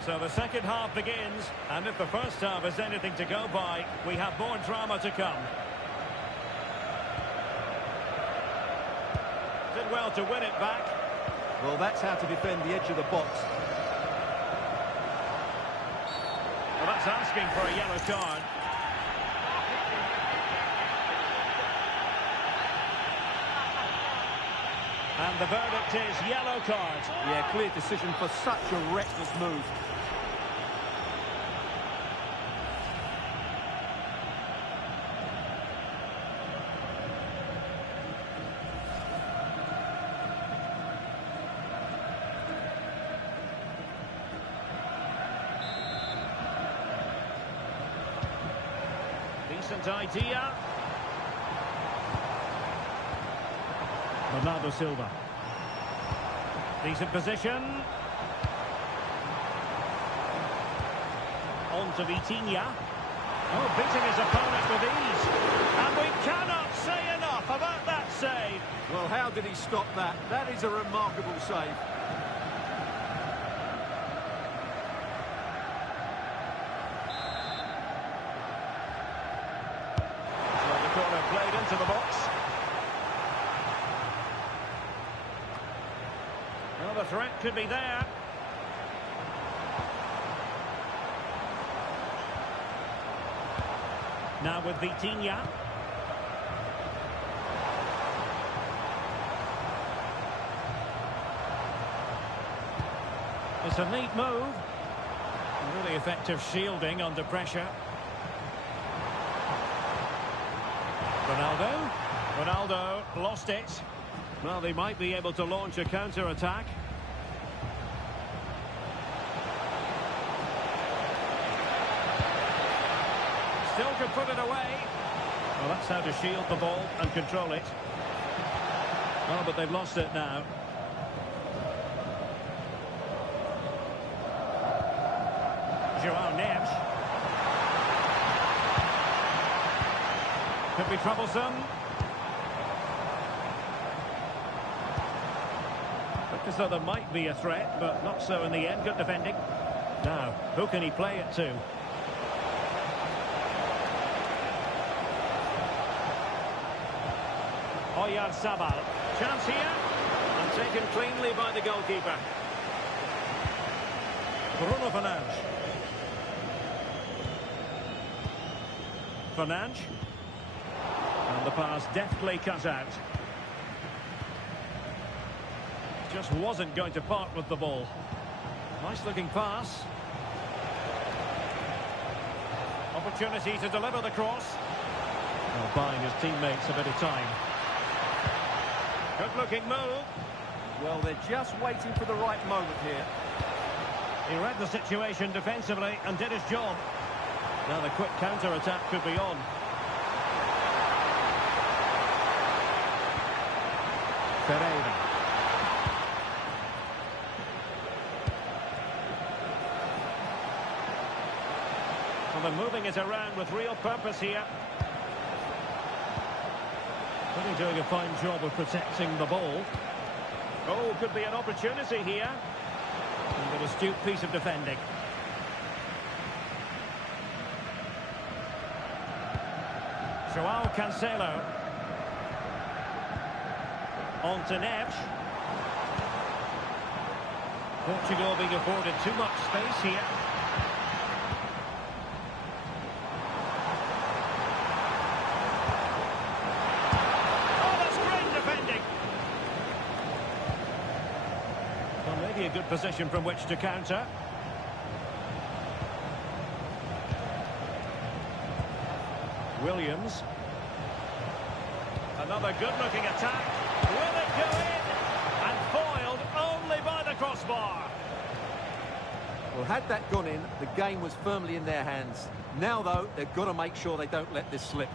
So the second half begins, and if the first half is anything to go by, we have more drama to come. Did well to win it back. Well, that's how to defend the edge of the box. Well, that's asking for a yellow card. And the verdict is yellow card. Yeah, clear decision for such a reckless move. Decent idea. Bernardo Silva. Decent position. On to Vitinha. Oh, beating his opponent with ease. And we cannot say enough about that save. Well, how did he stop that? That is a remarkable save. So the corner played into the box. Well, the threat could be there. Now with Vitinha. It's a neat move. Really effective shielding under pressure. Ronaldo lost it. Well, they might be able to launch a counter-attack. Still can put it away. Well, that's how to shield the ball and control it. Oh, but they've lost it now. Joao Neves. Could be troublesome. Looked as though there might be a threat, but not so in the end. Good defending. Now, who can he play it to? Oyarzabal. Chance here. And taken cleanly by the goalkeeper. Bruno Fernandes. Fernandes. And the pass deftly cut out. Just wasn't going to part with the ball. Nice looking pass. Opportunity to deliver the cross. Well, buying his teammates a bit of time. Good looking move. Well, they're just waiting for the right moment here. He read the situation defensively and did his job. Now the quick counter-attack could be on. Ferreira. Well, they're moving it around with real purpose here. Really doing a fine job of protecting the ball. Oh, could be an opportunity here. And an astute piece of defending. Joao Cancelo. On to Neves. Portugal being afforded too much space here. Oh, that's great defending. Well, maybe a good position from which to counter. Williams. Another good-looking attack. Will it go in? And foiled only by the crossbar. Well, had that gone in, the game was firmly in their hands. Now, though, they've got to make sure they don't let this slip.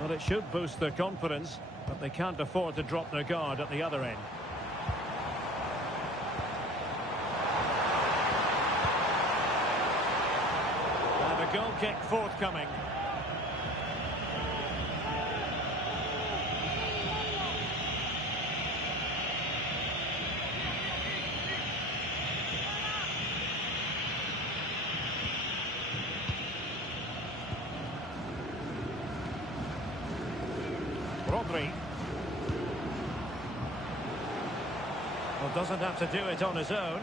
Well, it should boost their confidence, but they can't afford to drop their guard at the other end. And a goal kick forthcoming. Rodri. Well, doesn't have to do it on his own.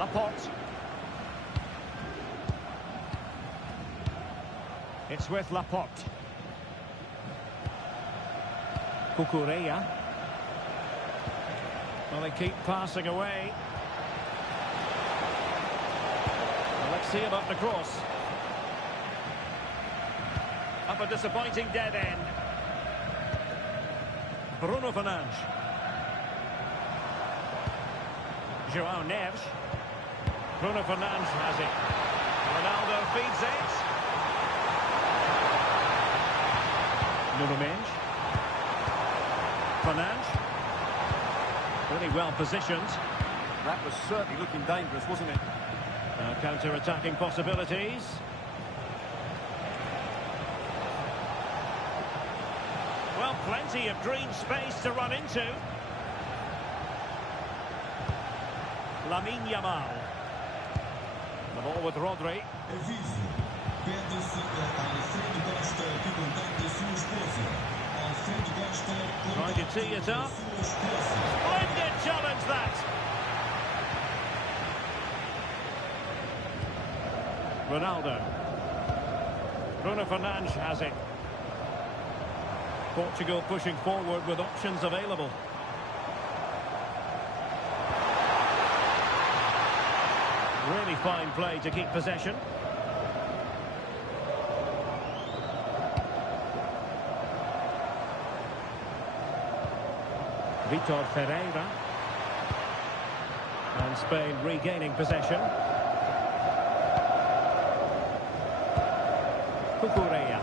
Laporte. It's with Laporte. Cucurella. Well, they keep passing away. Well, let's see about the cross. Up a disappointing dead end. Bruno Fernandes. Joao Neves. Bruno Fernandes has it. Ronaldo feeds it. Nuno Mendes. Fernandes. Really well positioned. That was certainly looking dangerous, wasn't it? Counter-attacking possibilities. Well, plenty of green space to run into. Lamine Yamal. The ball with Rodri. Aviso. Pede-se Alfredo Costa que contacte sua esposa. Alfredo Costa Trying to tee it up. sua esposa. Splendid challenge that. Ronaldo. Bruno Fernandes has it. Portugal pushing forward with options available. Really fine play to keep possession. Vitor Ferreira. And Spain regaining possession. Cucurella.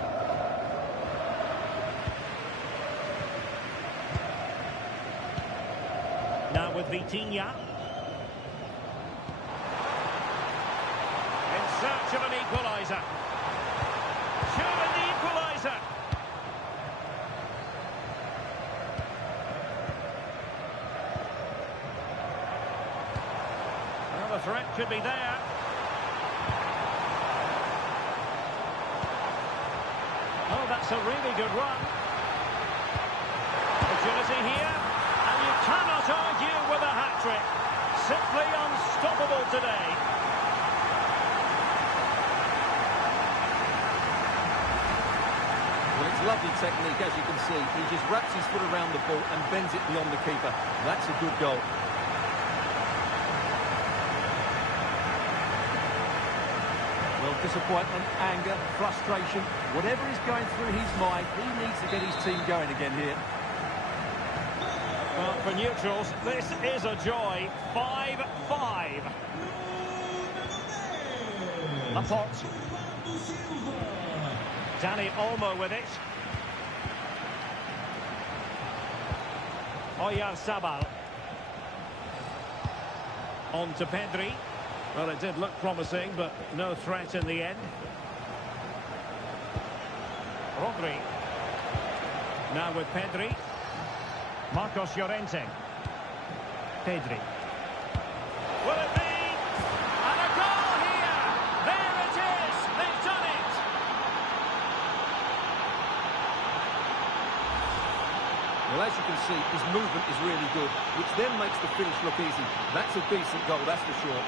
Now with Vitinha. In search of an equaliser. threat could be there. Oh, that's a really good run. Opportunity here, and you cannot argue with a hat-trick. Simply unstoppable today. Well, it's lovely technique, as you can see. He just wraps his foot around the ball and bends it beyond the keeper. That's a good goal. Well, disappointment, anger, frustration, whatever is going through his mind, he needs to get his team going again here. Well, for neutrals, this is a joy. 5-5. Laporte. Dani Olmo with it. Oyarzabal. On to Pedri. Well, it did look promising, but no threat in the end. Rodri. Now with Pedri. Marcos Llorente. Pedri. Will it be? And a goal here! There it is! They've done it! Well, as you can see, his movement is really good, which then makes the finish look easy. That's a decent goal, that's for sure.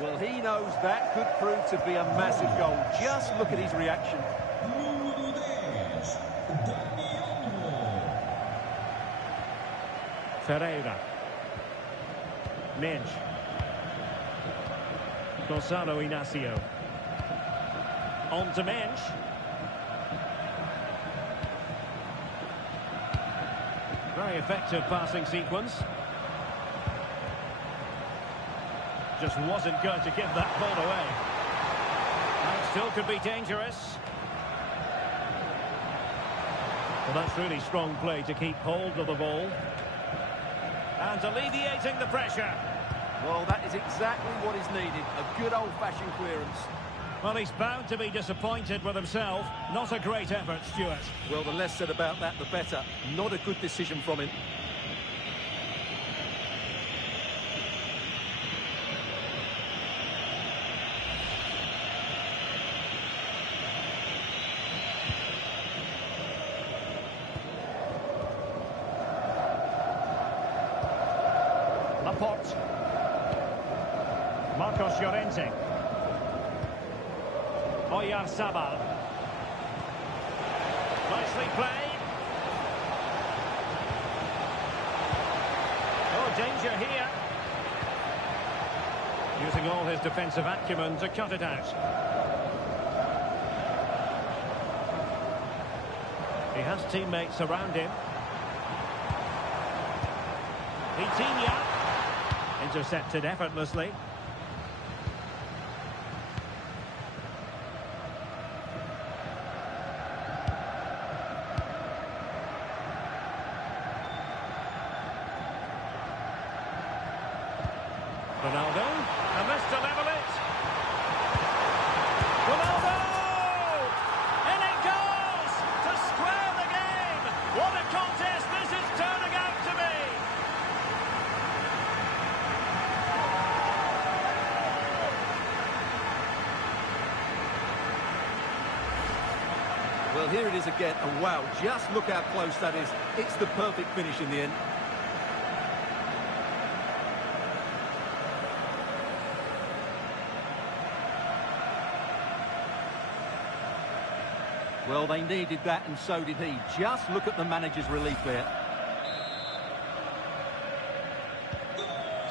Well, he knows that could prove to be a massive goal. Just look at his reaction. Ferreira. Mendes. Gonzalo Inacio. On to Mendes. Very effective passing sequence. Just wasn't going to give that ball away. That still could be dangerous. Well, that's really strong play to keep hold of the ball. And alleviating the pressure. Well, that is exactly what is needed. A good old-fashioned clearance. Well, he's bound to be disappointed with himself. Not a great effort, Stuart. Well, the less said about that, the better. Not a good decision from him. Laporte. Marcos Llorente. Oyarzabal. Nicely played. Oh, danger here. Using all his defensive acumen to cut it out. He has teammates around him. Vitinha. Intercepted effortlessly. Ronaldo, and this to level it. Ronaldo! In it goes! To square the game! What a contest this is turning out to be! Well, here it is again, and wow, just look how close that is. It's the perfect finish in the end. Well, they needed that, and so did he. Just look at the manager's relief there.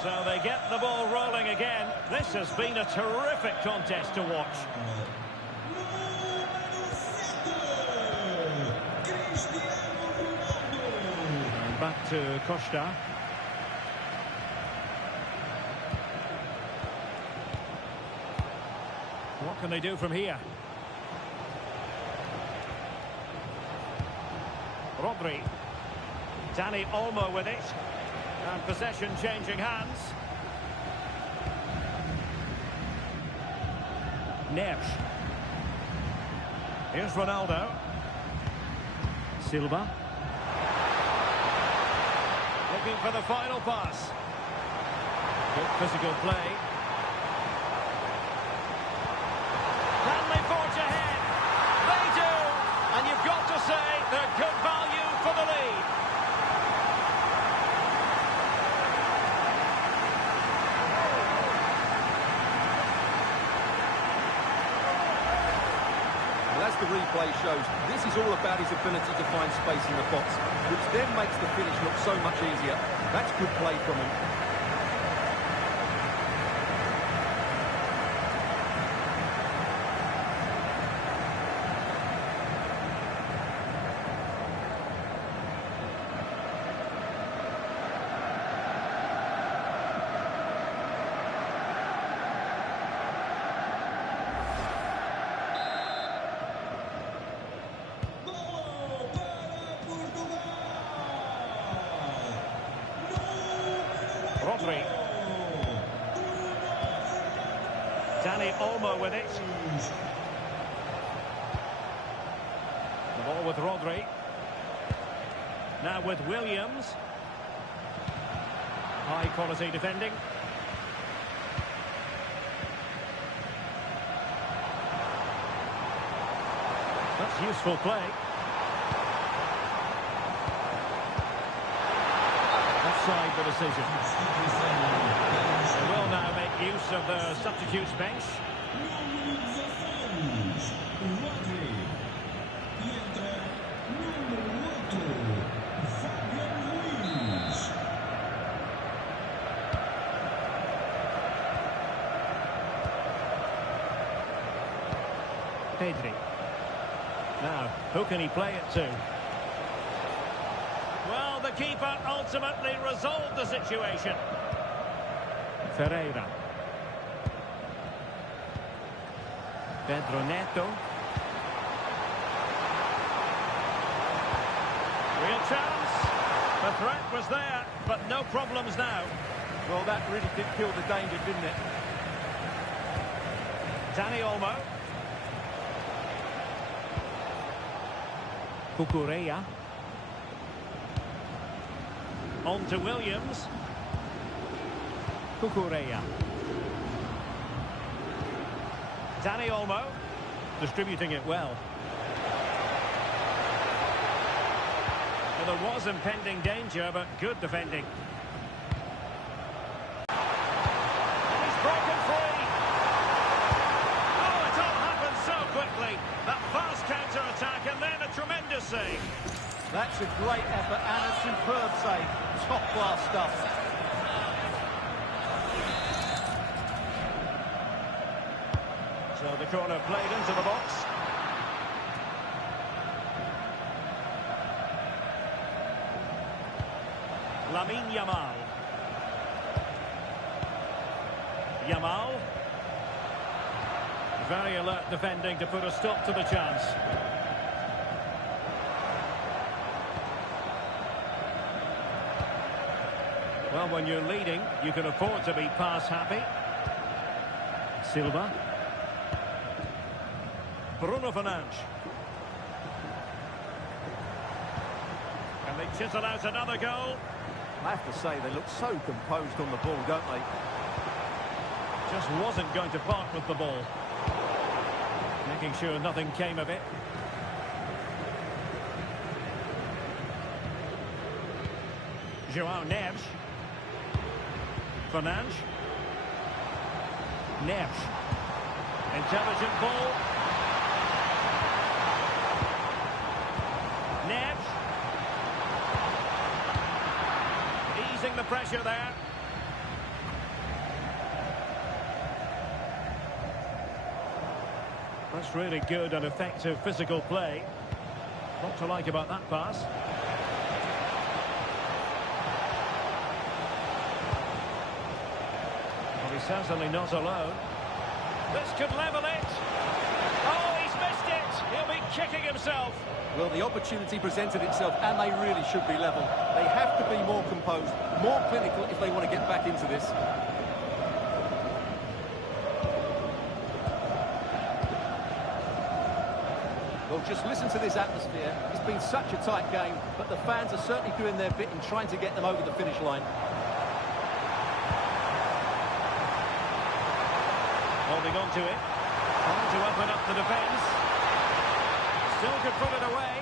So they get the ball rolling again. This has been a terrific contest to watch. And back to Costa. What can they do from here? Rodri. Dani Olmo with it. And possession changing hands. Neves. Here's Ronaldo. Silva. Looking for the final pass. Good physical play. Can they forge ahead? They do! And you've got to say they're good value for the lead. Well, as the replay shows, this is all about his ability to find space in the box, which then makes the finish look so much easier. That's good play from him. Rodri. Dani Olmo with it. The ball with Rodri. Now with Williams. High quality defending. That's useful play. Offside the decision. They will now make use of the substitutes bench. Pedri. Now, who can he play it to? Well, the keeper ultimately resolved the situation. Ferreira. Pedro Neto. Real chance. The threat was there, but no problems now. Well, that really did kill the danger, didn't it? Dani Olmo. Cucurella. On to Williams. Cucurella. Dani Olmo. Distributing it well. Well, there was impending danger, but good defending. He's broken free. Oh, it all happened so quickly. That fast counter-attack and then a tremendous save. That's a great effort and a superb save. Top-class stuff. So the corner played into the box. Lamine Yamal. Yamal. Very alert defending to put a stop to the chance. Well, when you're leading, you can afford to be pass happy. Silva. Bruno Fernandes. And they chisel out another goal. I have to say, they look so composed on the ball, don't they? Just wasn't going to part with the ball. Making sure nothing came of it. João Neves. Fernandes. Neves. Intelligent ball. Neves. Easing the pressure there. That's really good and effective physical play. What to like about that pass? Well, he's certainly not alone. This could level it. Oh, he's missed it. He'll be kicking himself. Well, the opportunity presented itself, and they really should be level. They have to be more composed, more clinical if they want to get back into this. just listen to this atmosphere. It's been such a tight game, but the fans are certainly doing their bit in trying to get them over the finish line. Holding on to it. Trying to open up the defence. Still could put it away.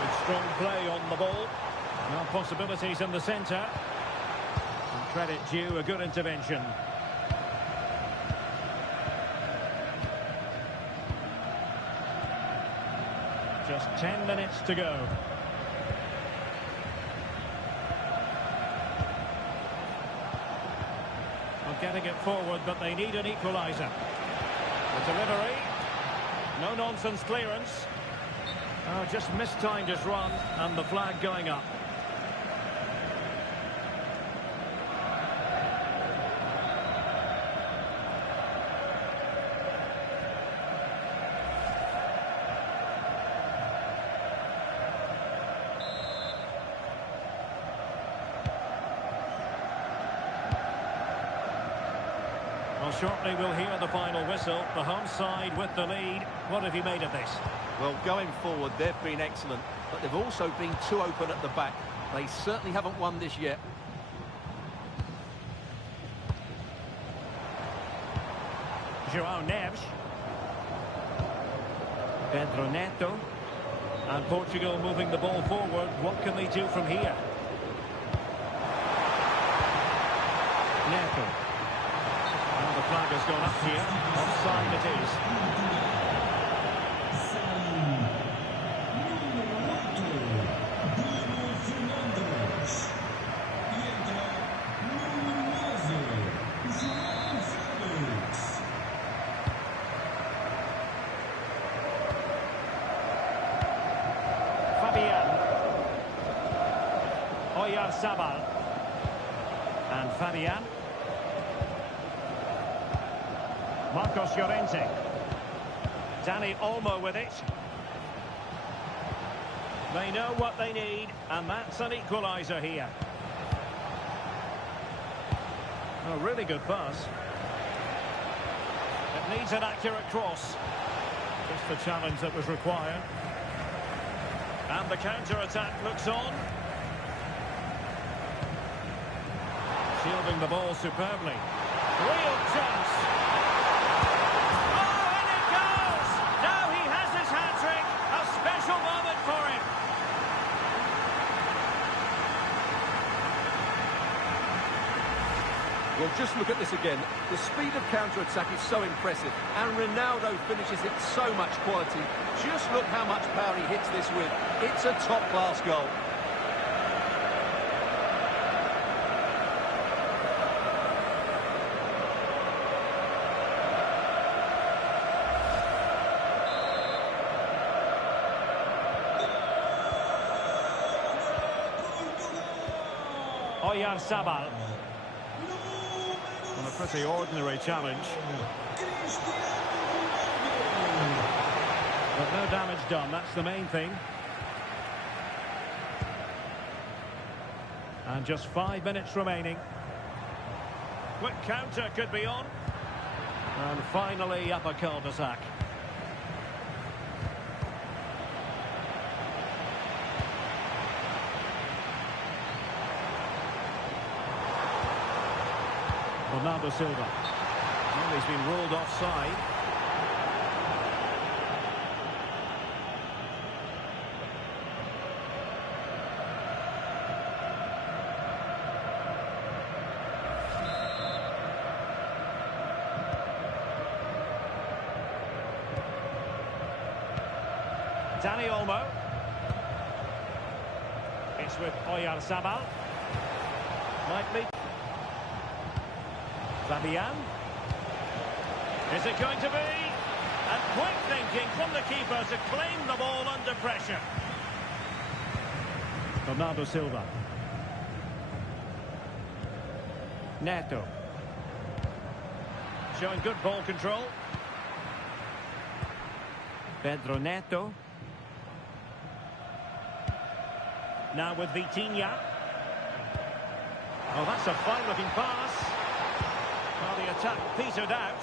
Good strong play on the ball. Now possibilities in the centre. And credit due, a good intervention. Just 10 minutes to go. Well, getting it forward, but they need an equaliser. The delivery. No-nonsense clearance. Oh, just mistimed his run, and the flag going up. Well, shortly we'll hear the final whistle. The home side with the lead. What have you made of this? Well, going forward, they've been excellent, but they've also been too open at the back. They certainly haven't won this yet. João Neves. Pedro Neto. And Portugal moving the ball forward. What can they do from here? Neto. Well, the flag has gone up here. Offside it is. Sabal and Fabian. Marcos Llorente. Dani Olmo with it. They know what they need, and that's an equaliser here. A really good pass. It needs an accurate cross. Just the challenge that was required. And the counter-attack looks on. Shielding the ball superbly. Real chance. Oh, and it goes! Now he has his hat-trick. A special moment for him. Well, just look at this again. The speed of counter-attack is so impressive, and Ronaldo finishes it so much quality. Just look how much power he hits this with. It's a top-class goal. Sabal. Well, a pretty ordinary challenge. But no damage done, that's the main thing. And just 5 minutes remaining. Quick counter could be on. And finally up a cul-de-sac. Bernardo Silva. Well, he's been ruled offside. Dani Olmo. It's with Oyarzabal. Might be. Fabian. Is it going to be? And quick thinking from the keeper to claim the ball under pressure. Bernardo Silva. Neto. Showing good ball control. Pedro Neto. Now with Vitinha. Oh, that's a fine-looking pass. Well, the attack petered out.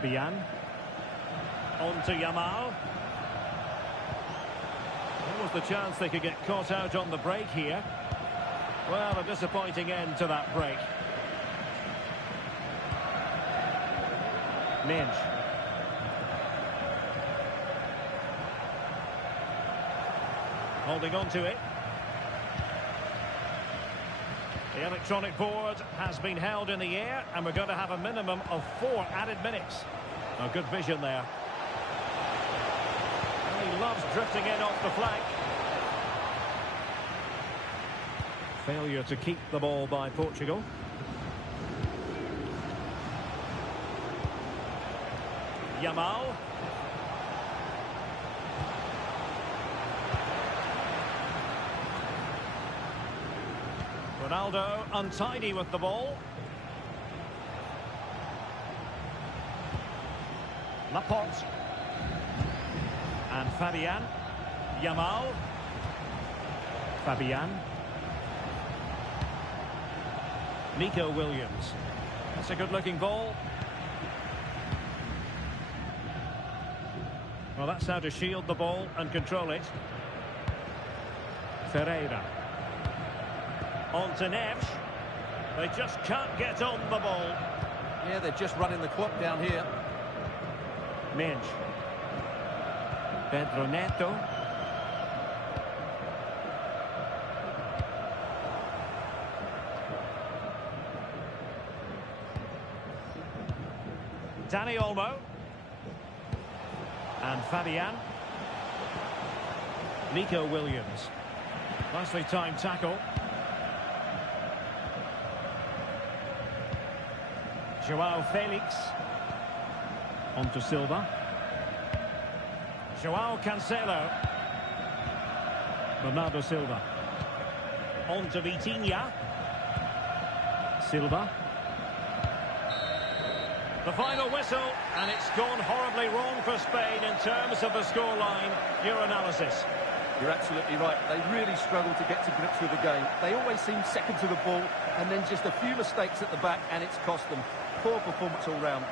Fabian. On to Yamal. There was the chance they could get caught out on the break here. Well, a disappointing end to that break. Minge. Holding on to it. The electronic board has been held in the air, and we're going to have a minimum of 4 added minutes. Oh, good vision there. And he loves drifting in off the flank. Failure to keep the ball by Portugal. Yamal. Ronaldo untidy with the ball. Laporte. And Fabian. Yamal. Fabian. Nico Williams. That's a good-looking ball. Well, that's how to shield the ball and control it. Ferreira. On to Neves. They just can't get on the ball. Yeah, they're just running the clock down here. Minge. Pedro Neto. Dani Olmo. And Fabian. Nico Williams. Nicely timed tackle. Joao Felix. On to Silva. Joao Cancelo. Bernardo Silva. On to Vitinha. Silva. The final whistle, and it's gone horribly wrong for Spain in terms of the scoreline. Your analysis. You're absolutely right. They really struggle to get to grips with the game. They always seem second to the ball, and then just a few mistakes at the back, and it's cost them. Poor performance all round.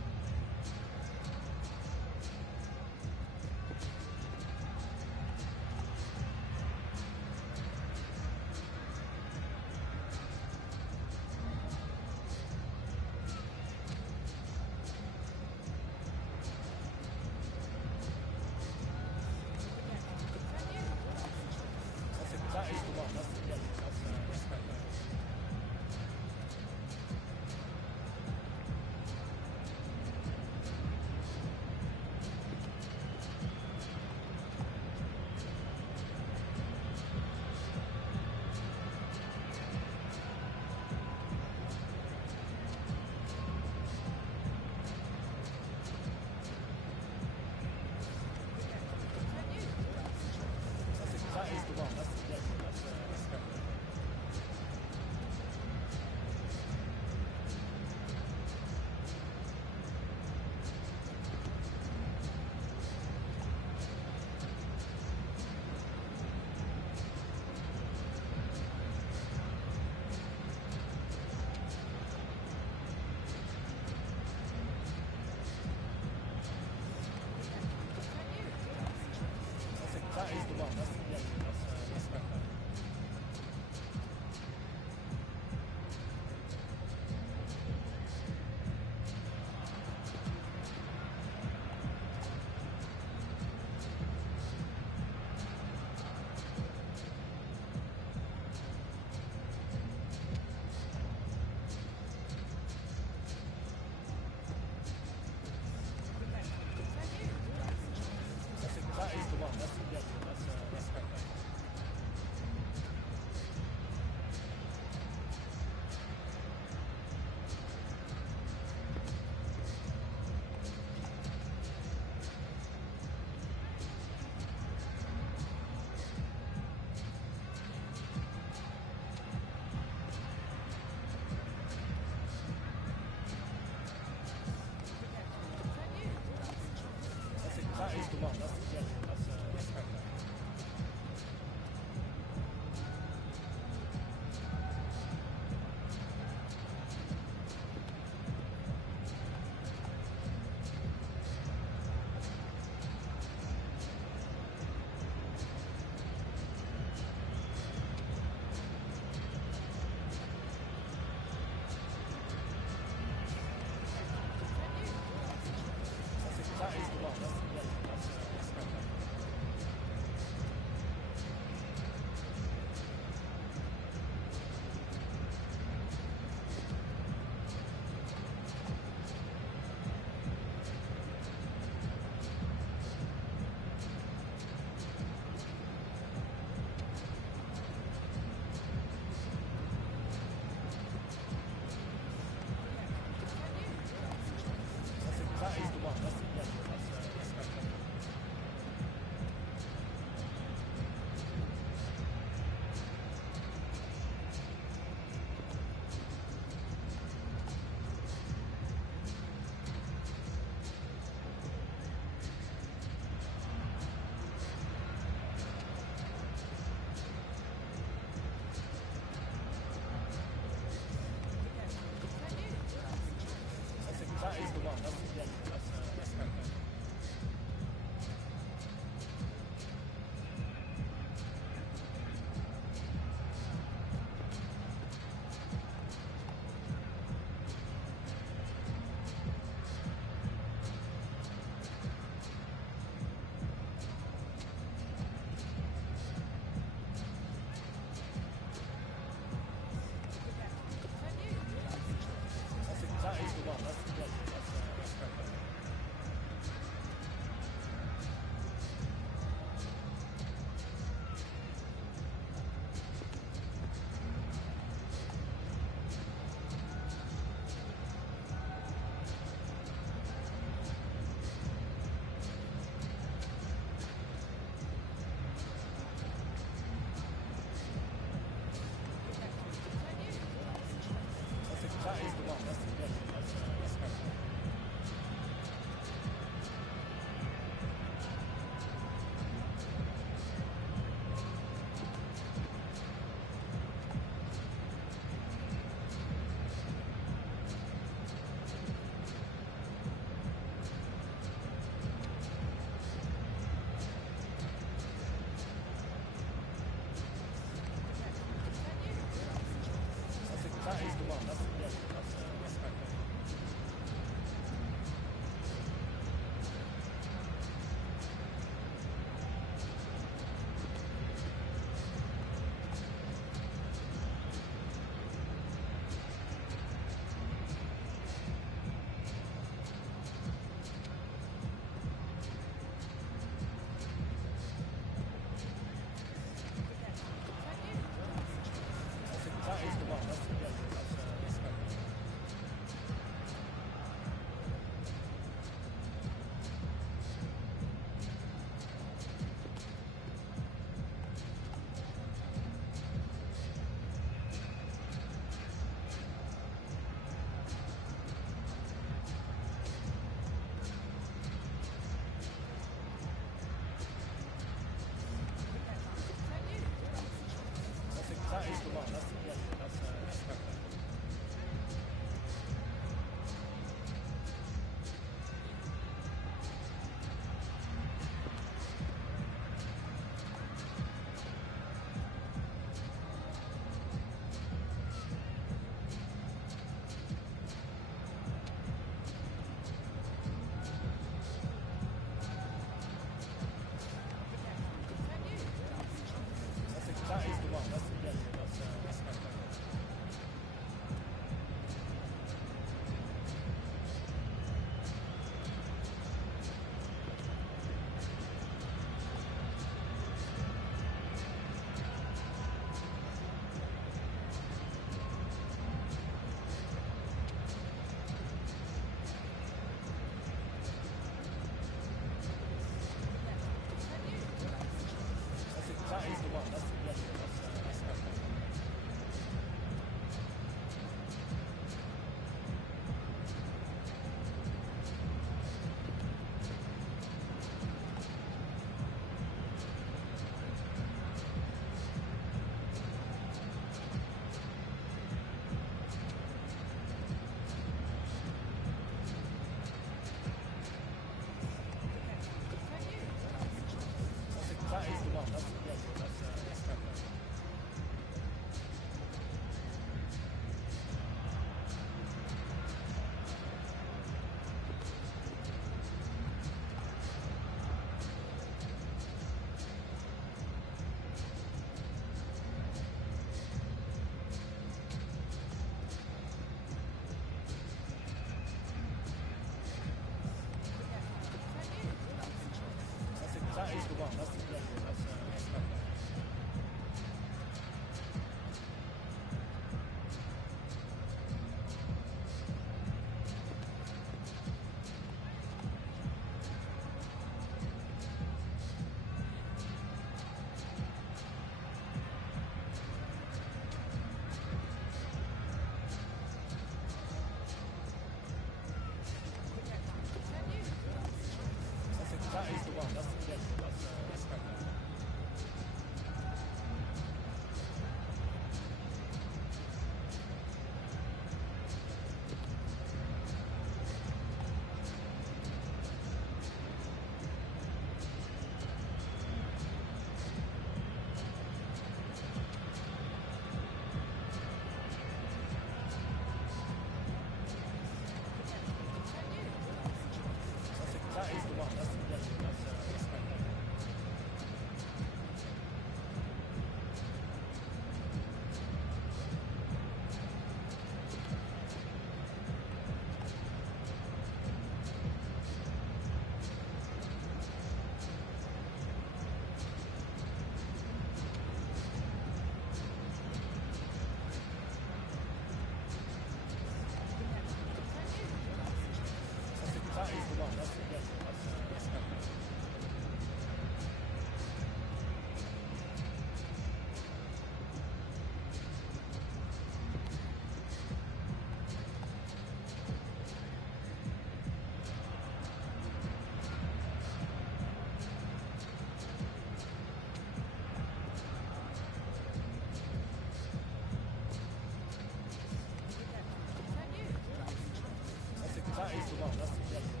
That is the one. That's fantastic.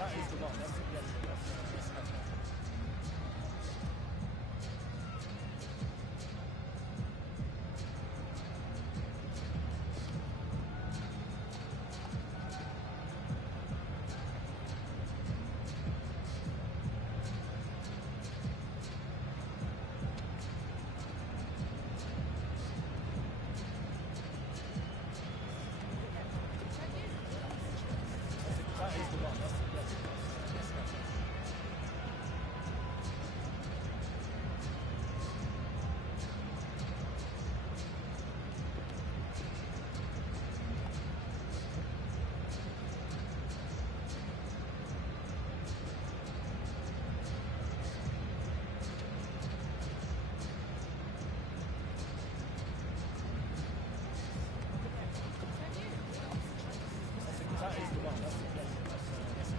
That is the one. That's fantastic. That is the one. That's fantastic. That is the one. That's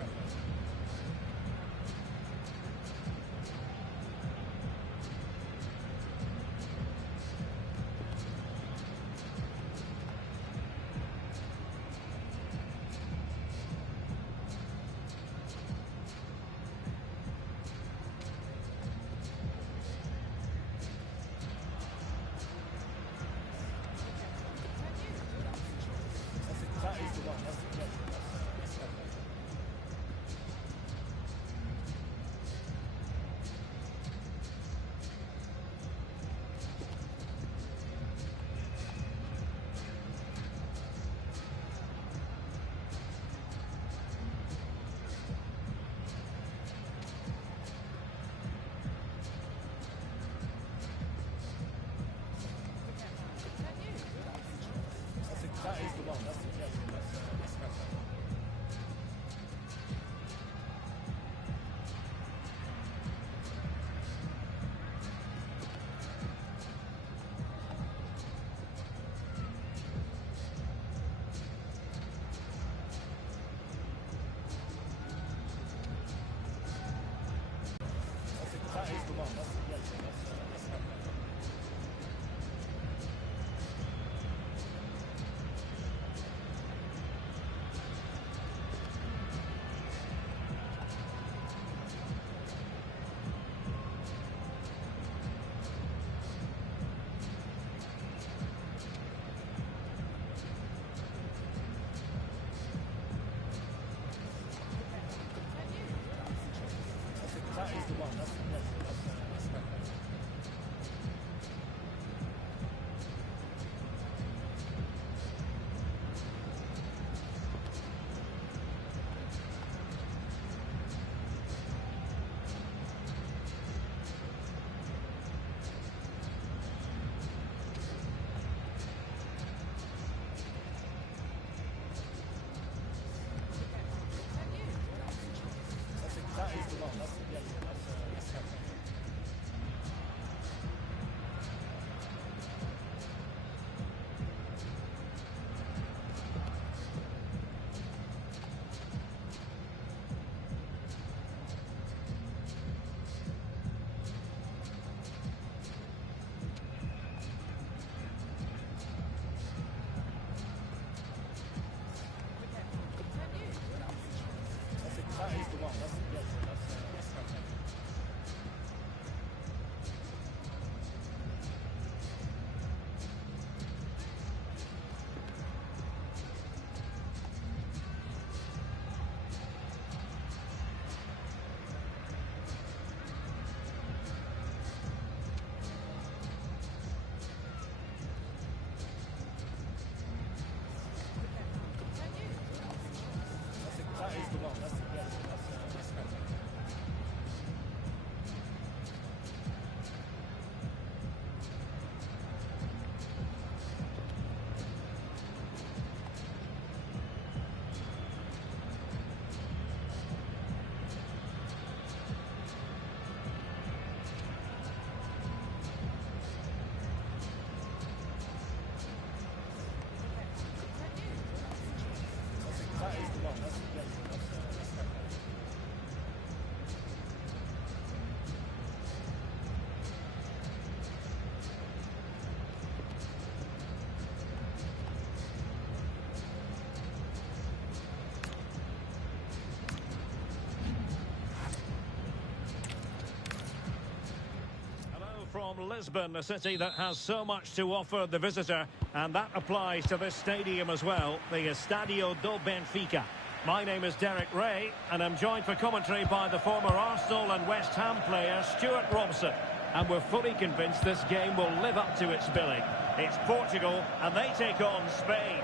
Lisbon, a city that has so much to offer the visitor, and that applies to this stadium as well, the Estadio do Benfica. My name is Derek Ray, and I'm joined for commentary by the former Arsenal and West Ham player Stuart Robson. And we're fully convinced this game will live up to its billing. It's Portugal, and they take on Spain.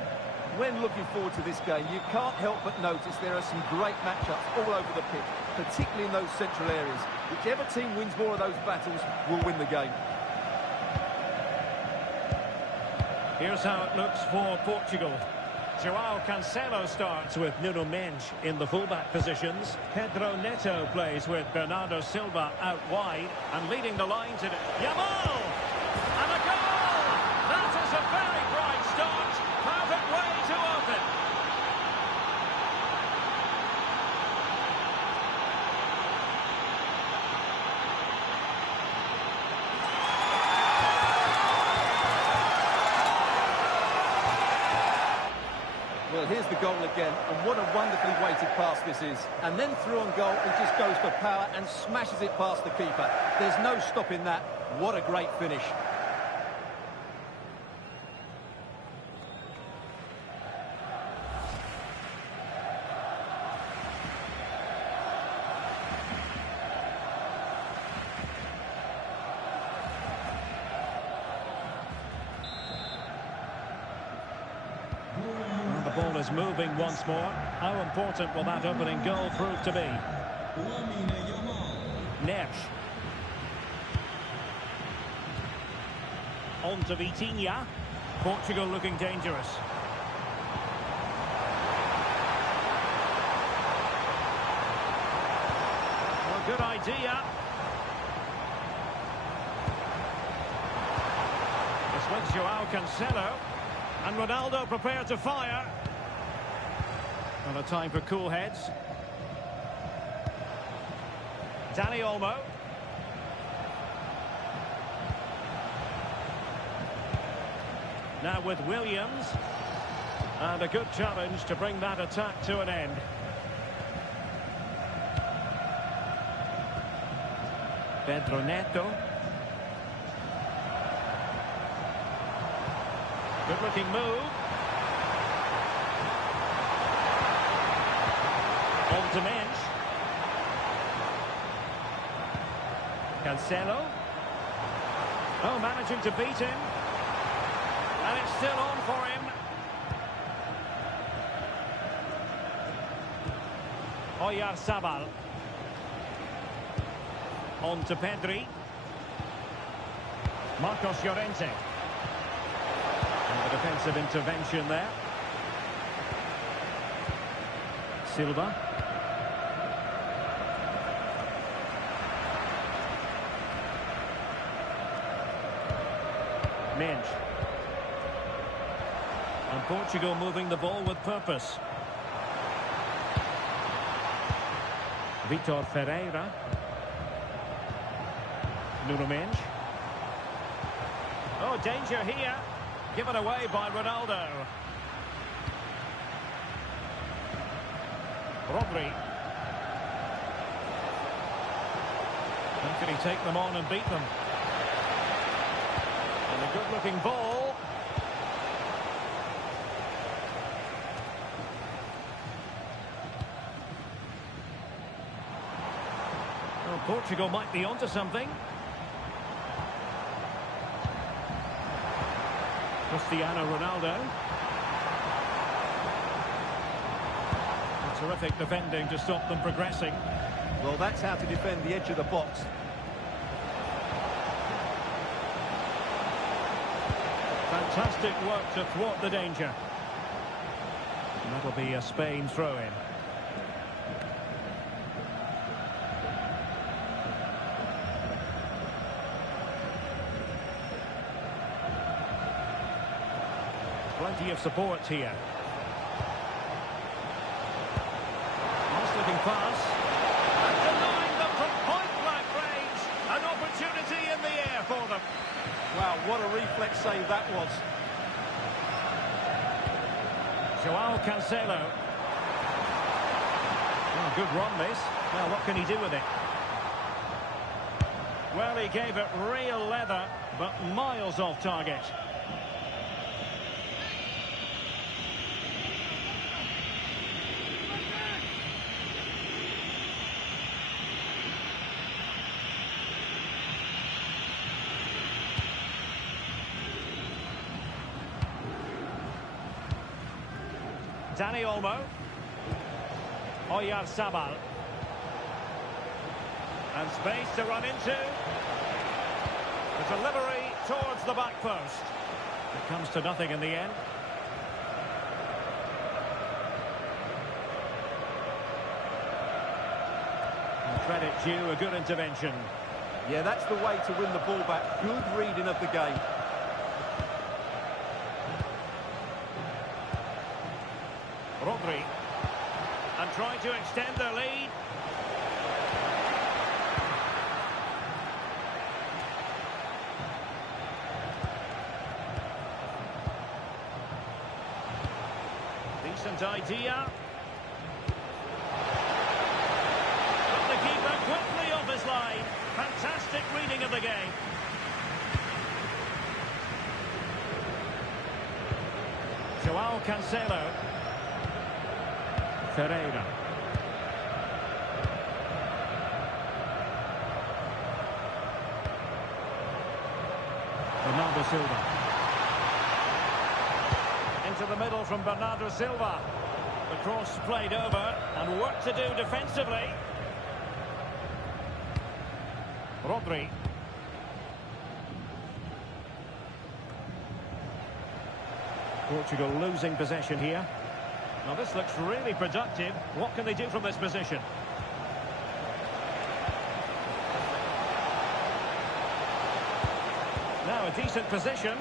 When looking forward to this game, you can't help but notice there are some great matchups all over the pitch, particularly in those central areas. Whichever team wins more of those battles will win the game. Here's how it looks for Portugal. João Cancelo starts with Nuno Mendes in the fullback positions. Pedro Neto plays with Bernardo Silva out wide, and leading the line today, Yamal! And a goal! That is a very bright start. Perfect way to open. Well, here's the goal again, and what a wonderfully weighted pass this is. And then through on goal, he just goes for power and smashes it past the keeper. There's no stopping that. What a great finish. The ball is moving once more. How important will that opening goal prove to be? Neves. On to Vitinha. Portugal looking dangerous. Well, good idea. It's with João Cancelo. And Ronaldo prepared to fire. Not a time for cool heads. Dani Olmo. Now with Williams. And a good challenge to bring that attack to an end. Pedro Neto. Good looking move. On to Mendes. Cancelo. Oh, managing to beat him. And it's still on for him. Oyarzabal. On to Pedri. Marcos Llorente. And the defensive intervention there. Silva. Mendes. And Portugal moving the ball with purpose. Vitor Ferreira. Nuno Mendes. Oh, danger here. Given away by Ronaldo. Rodri. How can he take them on and beat them? And a good-looking ball. Well, Portugal might be onto something. Cristiano Ronaldo. Terrific defending to stop them progressing. Well, that's how to defend the edge of the box. Fantastic work to thwart the danger. And that'll be a Spain throw-in. Plenty of support here. Nice looking pass. And denying them from point-blank range. An opportunity in the air for them. Wow, what a reflex save that was. João Cancelo. Oh, good run this. Now what can he do with it? Well, he gave it real leather, but miles off target. Dani Olmo. Oyarzabal. And space to run into. The delivery towards the back post. It comes to nothing in the end. And credit due, a good intervention. Yeah, that's the way to win the ball back. Good reading of the game. Rodri. And trying to extend their lead. Decent idea. Got the keeper quickly off his line. Fantastic reading of the game. João Cancelo. Ferreira. Bernardo Silva. Into the middle from Bernardo Silva. The cross played over and work to do defensively. Rodri. Portugal losing possession here. Now this looks really productive. What can they do from this position? Now a decent position.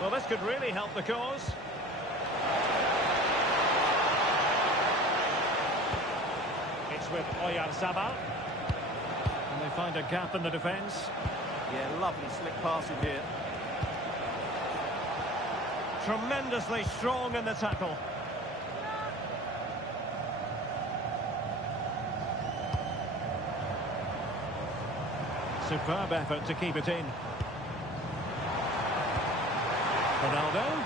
Well, this could really help the cause. It's with Oyarzabal. And they find a gap in the defence. Yeah, lovely slick passing here. Tremendously strong in the tackle. Superb effort to keep it in. Ronaldo.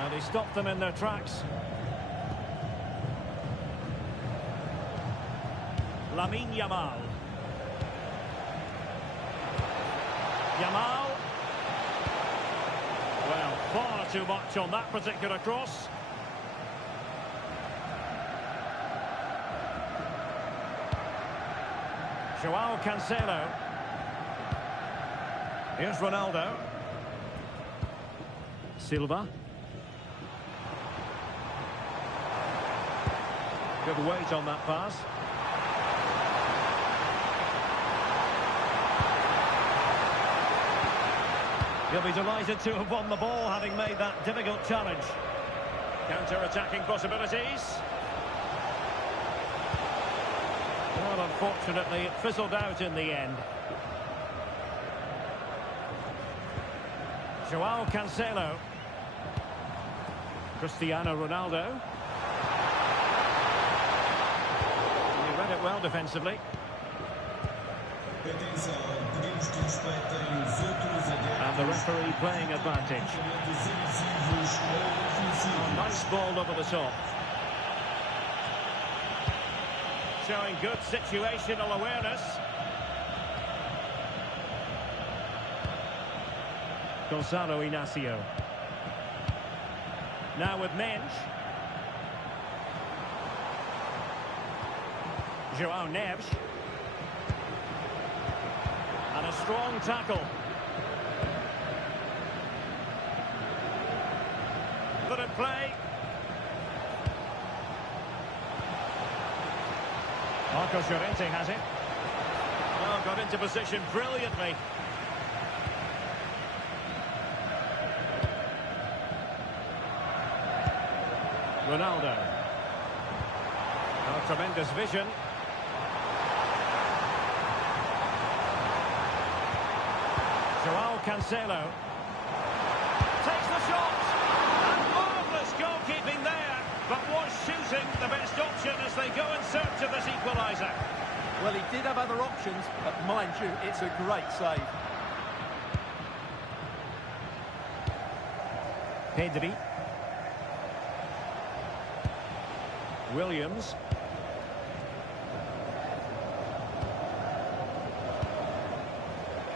And he stopped them in their tracks. Lamine Yamal. Yamal. Well, far too much on that particular cross. João Cancelo. Here's Ronaldo. Silva. Good weight on that pass. He'll be delighted to have won the ball, having made that difficult challenge. Counter-attacking possibilities. Well, unfortunately, it fizzled out in the end. João Cancelo. Cristiano Ronaldo. He read it well defensively. And the referee playing advantage. Oh, nice ball over the top. Showing good situational awareness. Gonzalo Inacio. Now with Mensch. João Neves. And a strong tackle. Put in play. Marcos Llorente has it. Oh, got into position brilliantly. Ronaldo. Oh, tremendous vision. João Cancelo. Takes the shot. And marvellous goalkeeping there. option as they go in search of this equaliser. Well, he did have other options, but mind you, it's a great save. Pedri. Williams.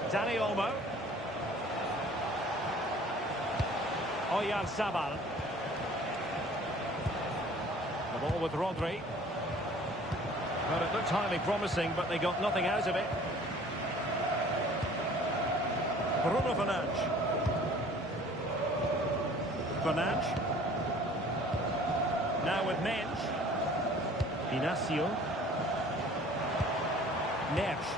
Dani Olmo. Oyarzabal. The ball with Rodri. Well, it looked highly promising, but they got nothing out of it. Bruno Fernandes. Fernandes. Now with Mensch. Inacio. Neves.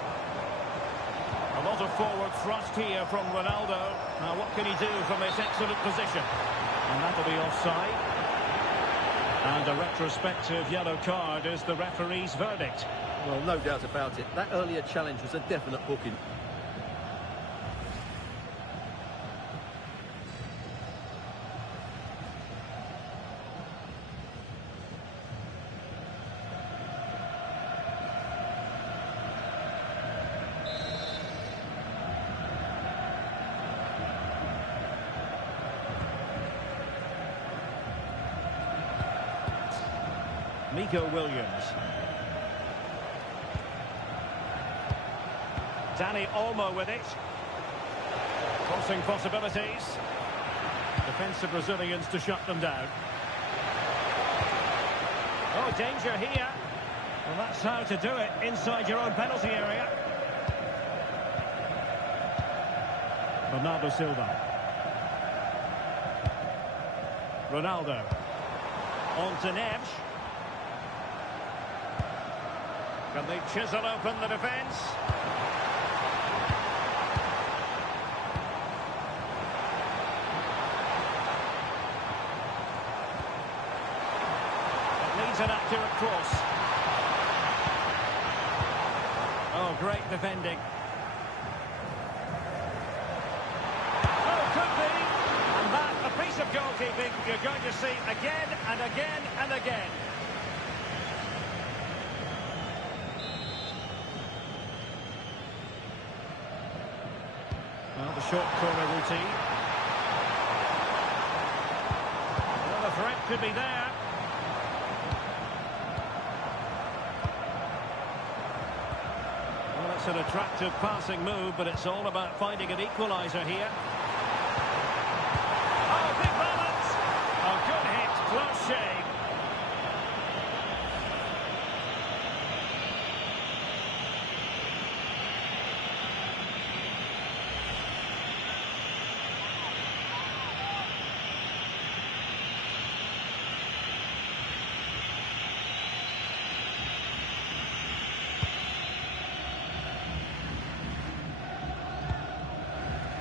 A lot of forward thrust here from Ronaldo. Now what can he do from this excellent position? And that'll be offside. And a retrospective yellow card is the referee's verdict. Well, no doubt about it. That earlier challenge was a definite booking. Nico Williams. Dani Olmo with it. Crossing possibilities. Defensive Brazilians to shut them down. Oh, danger here. Well, that's how to do it inside your own penalty area. Bernardo Silva. Ronaldo. On to Neves. Can they chisel open the defence? It needs an accurate cross. Oh, great defending. Oh, could be. And that, a piece of goalkeeping you're going to see again and again and again. Well, the short corner routine. Well, the threat could be there. Well, it's an attractive passing move, but it's all about finding an equaliser here. Oh, big balance! A good hit, close shave.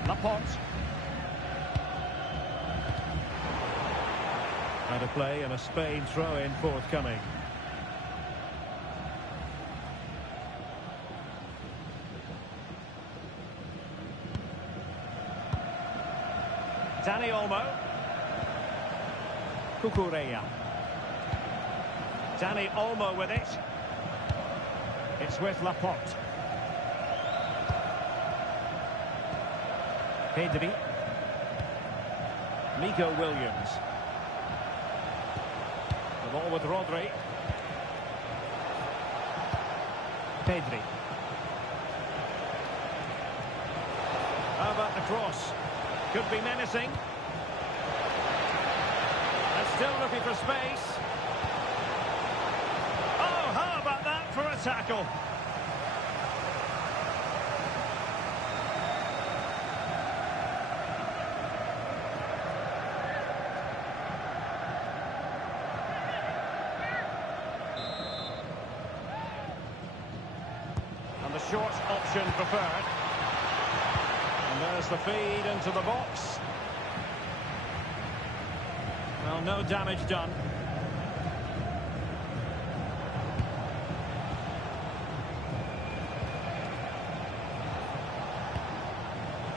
Laporte. Out of play and a Spain throw-in forthcoming. Dani Olmo. Cucurella. Dani Olmo with it. It's with Laporte. Pedri. Nico Williams. The ball with Rodri. Pedri. How about the cross? Could be menacing. And still looking for space. Oh, how about that for a tackle? The short option preferred. And there's the feed into the box. Well, no damage done.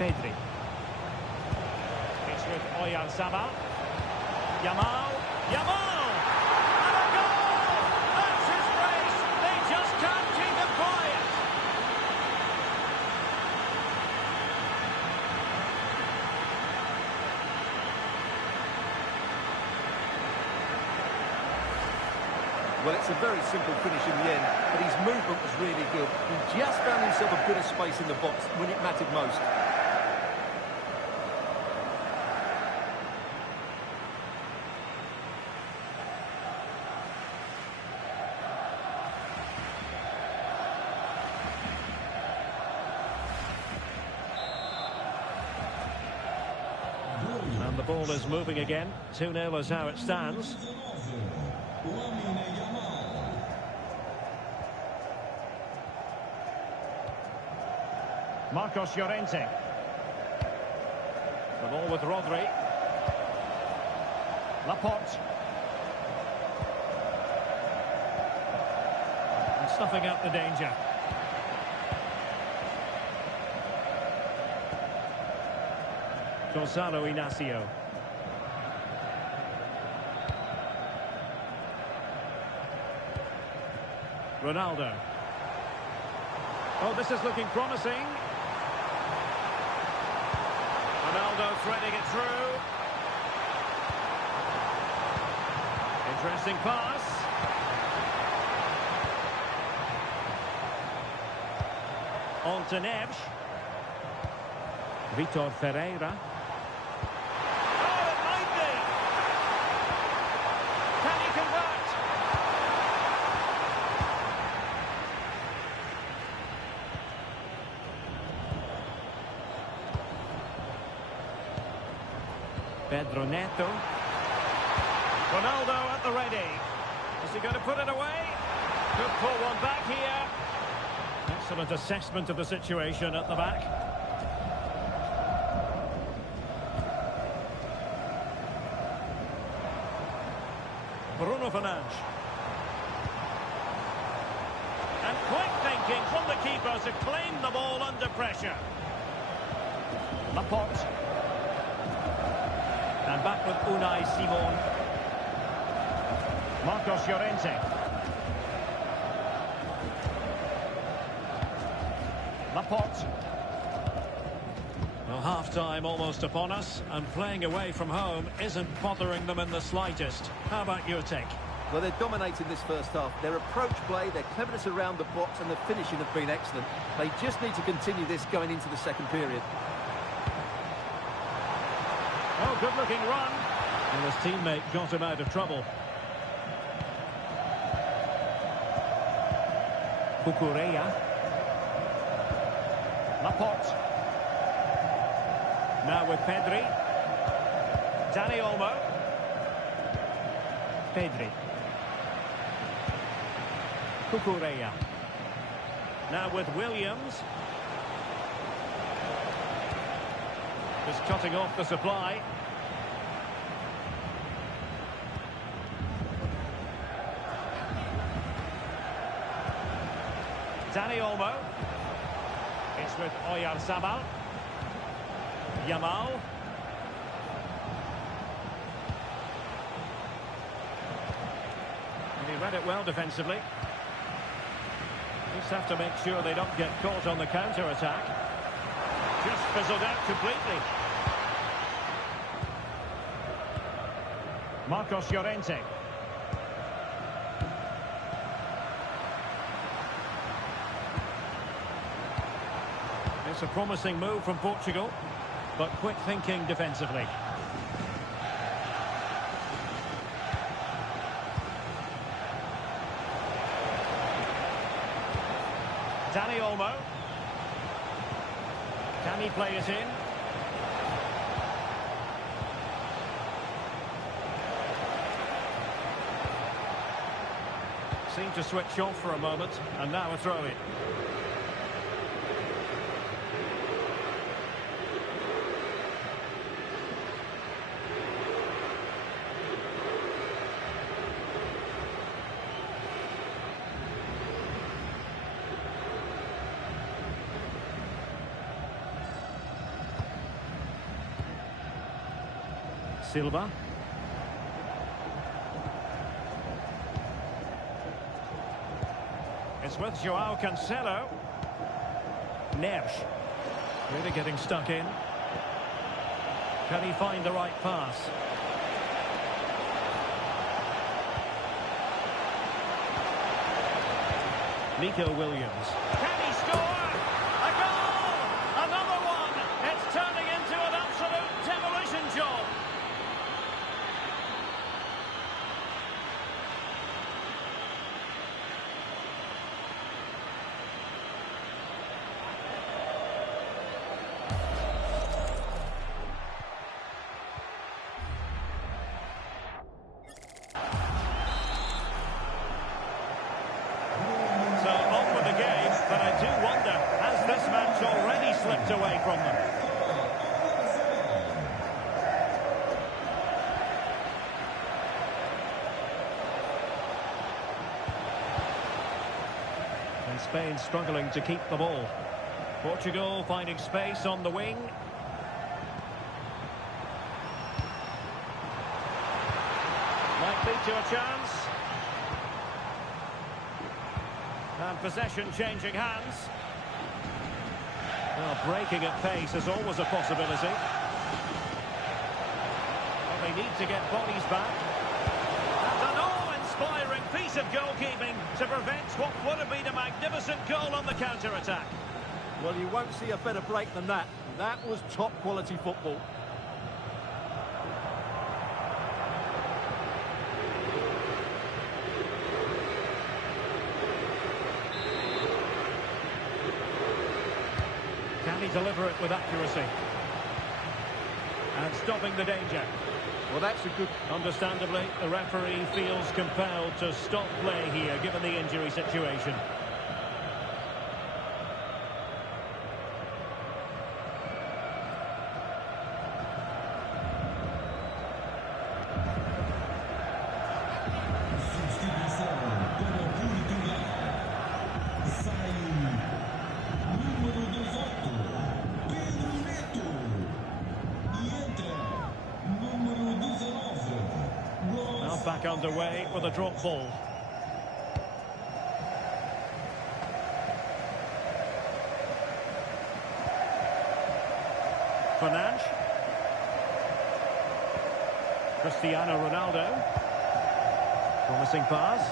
Pedri. It's with Oyarzabal. Yamal. Yamal! And a goal! Well, it's a very simple finish in the end, but his movement was really good. He just found himself a bit of space in the box when it mattered most. And the ball is moving again. 2-0 is how it stands. Marcos Llorente. The ball with Rodri. Laporte. And stuffing up the danger. Gonzalo Inacio. Ronaldo. Oh, this is looking promising. Ronaldo threading it through. Interesting pass. On to Neves. Vitor Ferreira. Oh, it might be. Can he convert? Pedro Neto. Ronaldo at the ready. Is he going to put it away? Could pull one back here. Excellent assessment of the situation at the back. Bruno Fernandes. And quick thinking from the keeper to claim the ball under pressure. Laporte. And back with Unai Simon. Marcos Llorente. Laporte. Well, half-time almost upon us, and playing away from home isn't bothering them in the slightest. How about your take? Well, they're dominating this first half. Their approach play, their cleverness around the box and the finishing have been excellent. They just need to continue this going into the second period. Oh, good-looking run. And his teammate got him out of trouble. Cucurella. Laporte. Now with Pedri. Dani Olmo. Pedri. Cucurella. Now with Williams. Just cutting off the supply. Dani Olmo. It's with Oyarzabal. Yamal. And he read it well defensively. Just have to make sure they don't get caught on the counter-attack. Just fizzled out completely. Marcos Llorente. It's a promising move from Portugal, but quick thinking defensively. Dani Olmo. Can he play it in? Seemed to switch off for a moment, and now a throw-in. Silva. It's with Joao Cancelo. Neves. Really getting stuck in. Can he find the right pass? Nico Williams. Can he score? A goal! Another one! It's turning into an absolute demolition job. But I do wonder, has this match already slipped away from them? And Spain struggling to keep the ball. Portugal finding space on the wing. Might lead to a chance. And possession changing hands. Well, breaking at pace is always a possibility. Well, they need to get bodies back. And an awe-inspiring piece of goalkeeping to prevent what would have been a magnificent goal on the counter-attack. Well, you won't see a better break than that. That was top-quality football. Can he deliver it with accuracy? And stopping the danger. Well, that's a good... Understandably, the referee feels compelled to stop play here, given the injury situation. Back underway with a drop ball. Fernandes. Cristiano Ronaldo. Promising pass.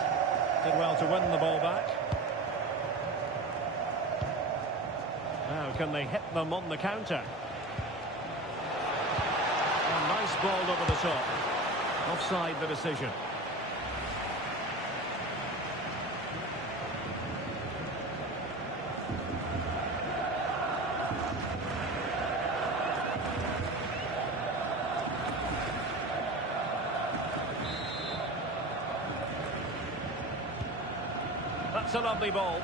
Did well to win the ball back. Now can they hit them on the counter? A nice ball over the top. Offside the decision. That's a lovely ball.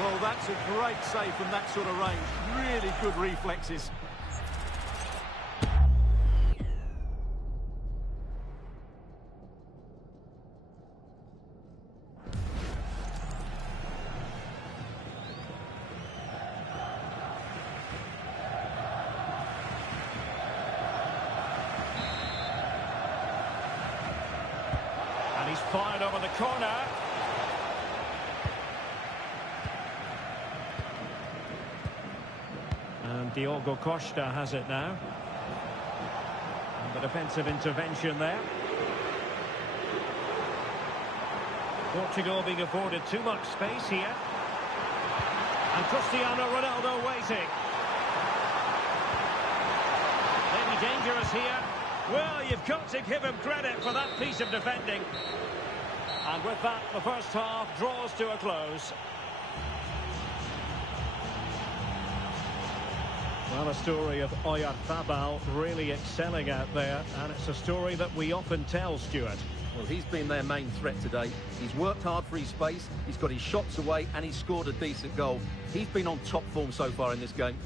Well, that's a great save from that sort of range. Really good reflexes. And he's fired over the corner. And Diogo Costa has it now. And the defensive intervention there. Portugal being afforded too much space here. And Cristiano Ronaldo waiting. Maybe dangerous here. Well, you've got to give him credit for that piece of defending. And with that, the first half draws to a close. Well, a story of Oyarzabal really excelling out there, and it's a story that we often tell, Stuart. Well, he's been their main threat today. He's worked hard for his space, he's got his shots away, and he's scored a decent goal. He's been on top form so far in this game.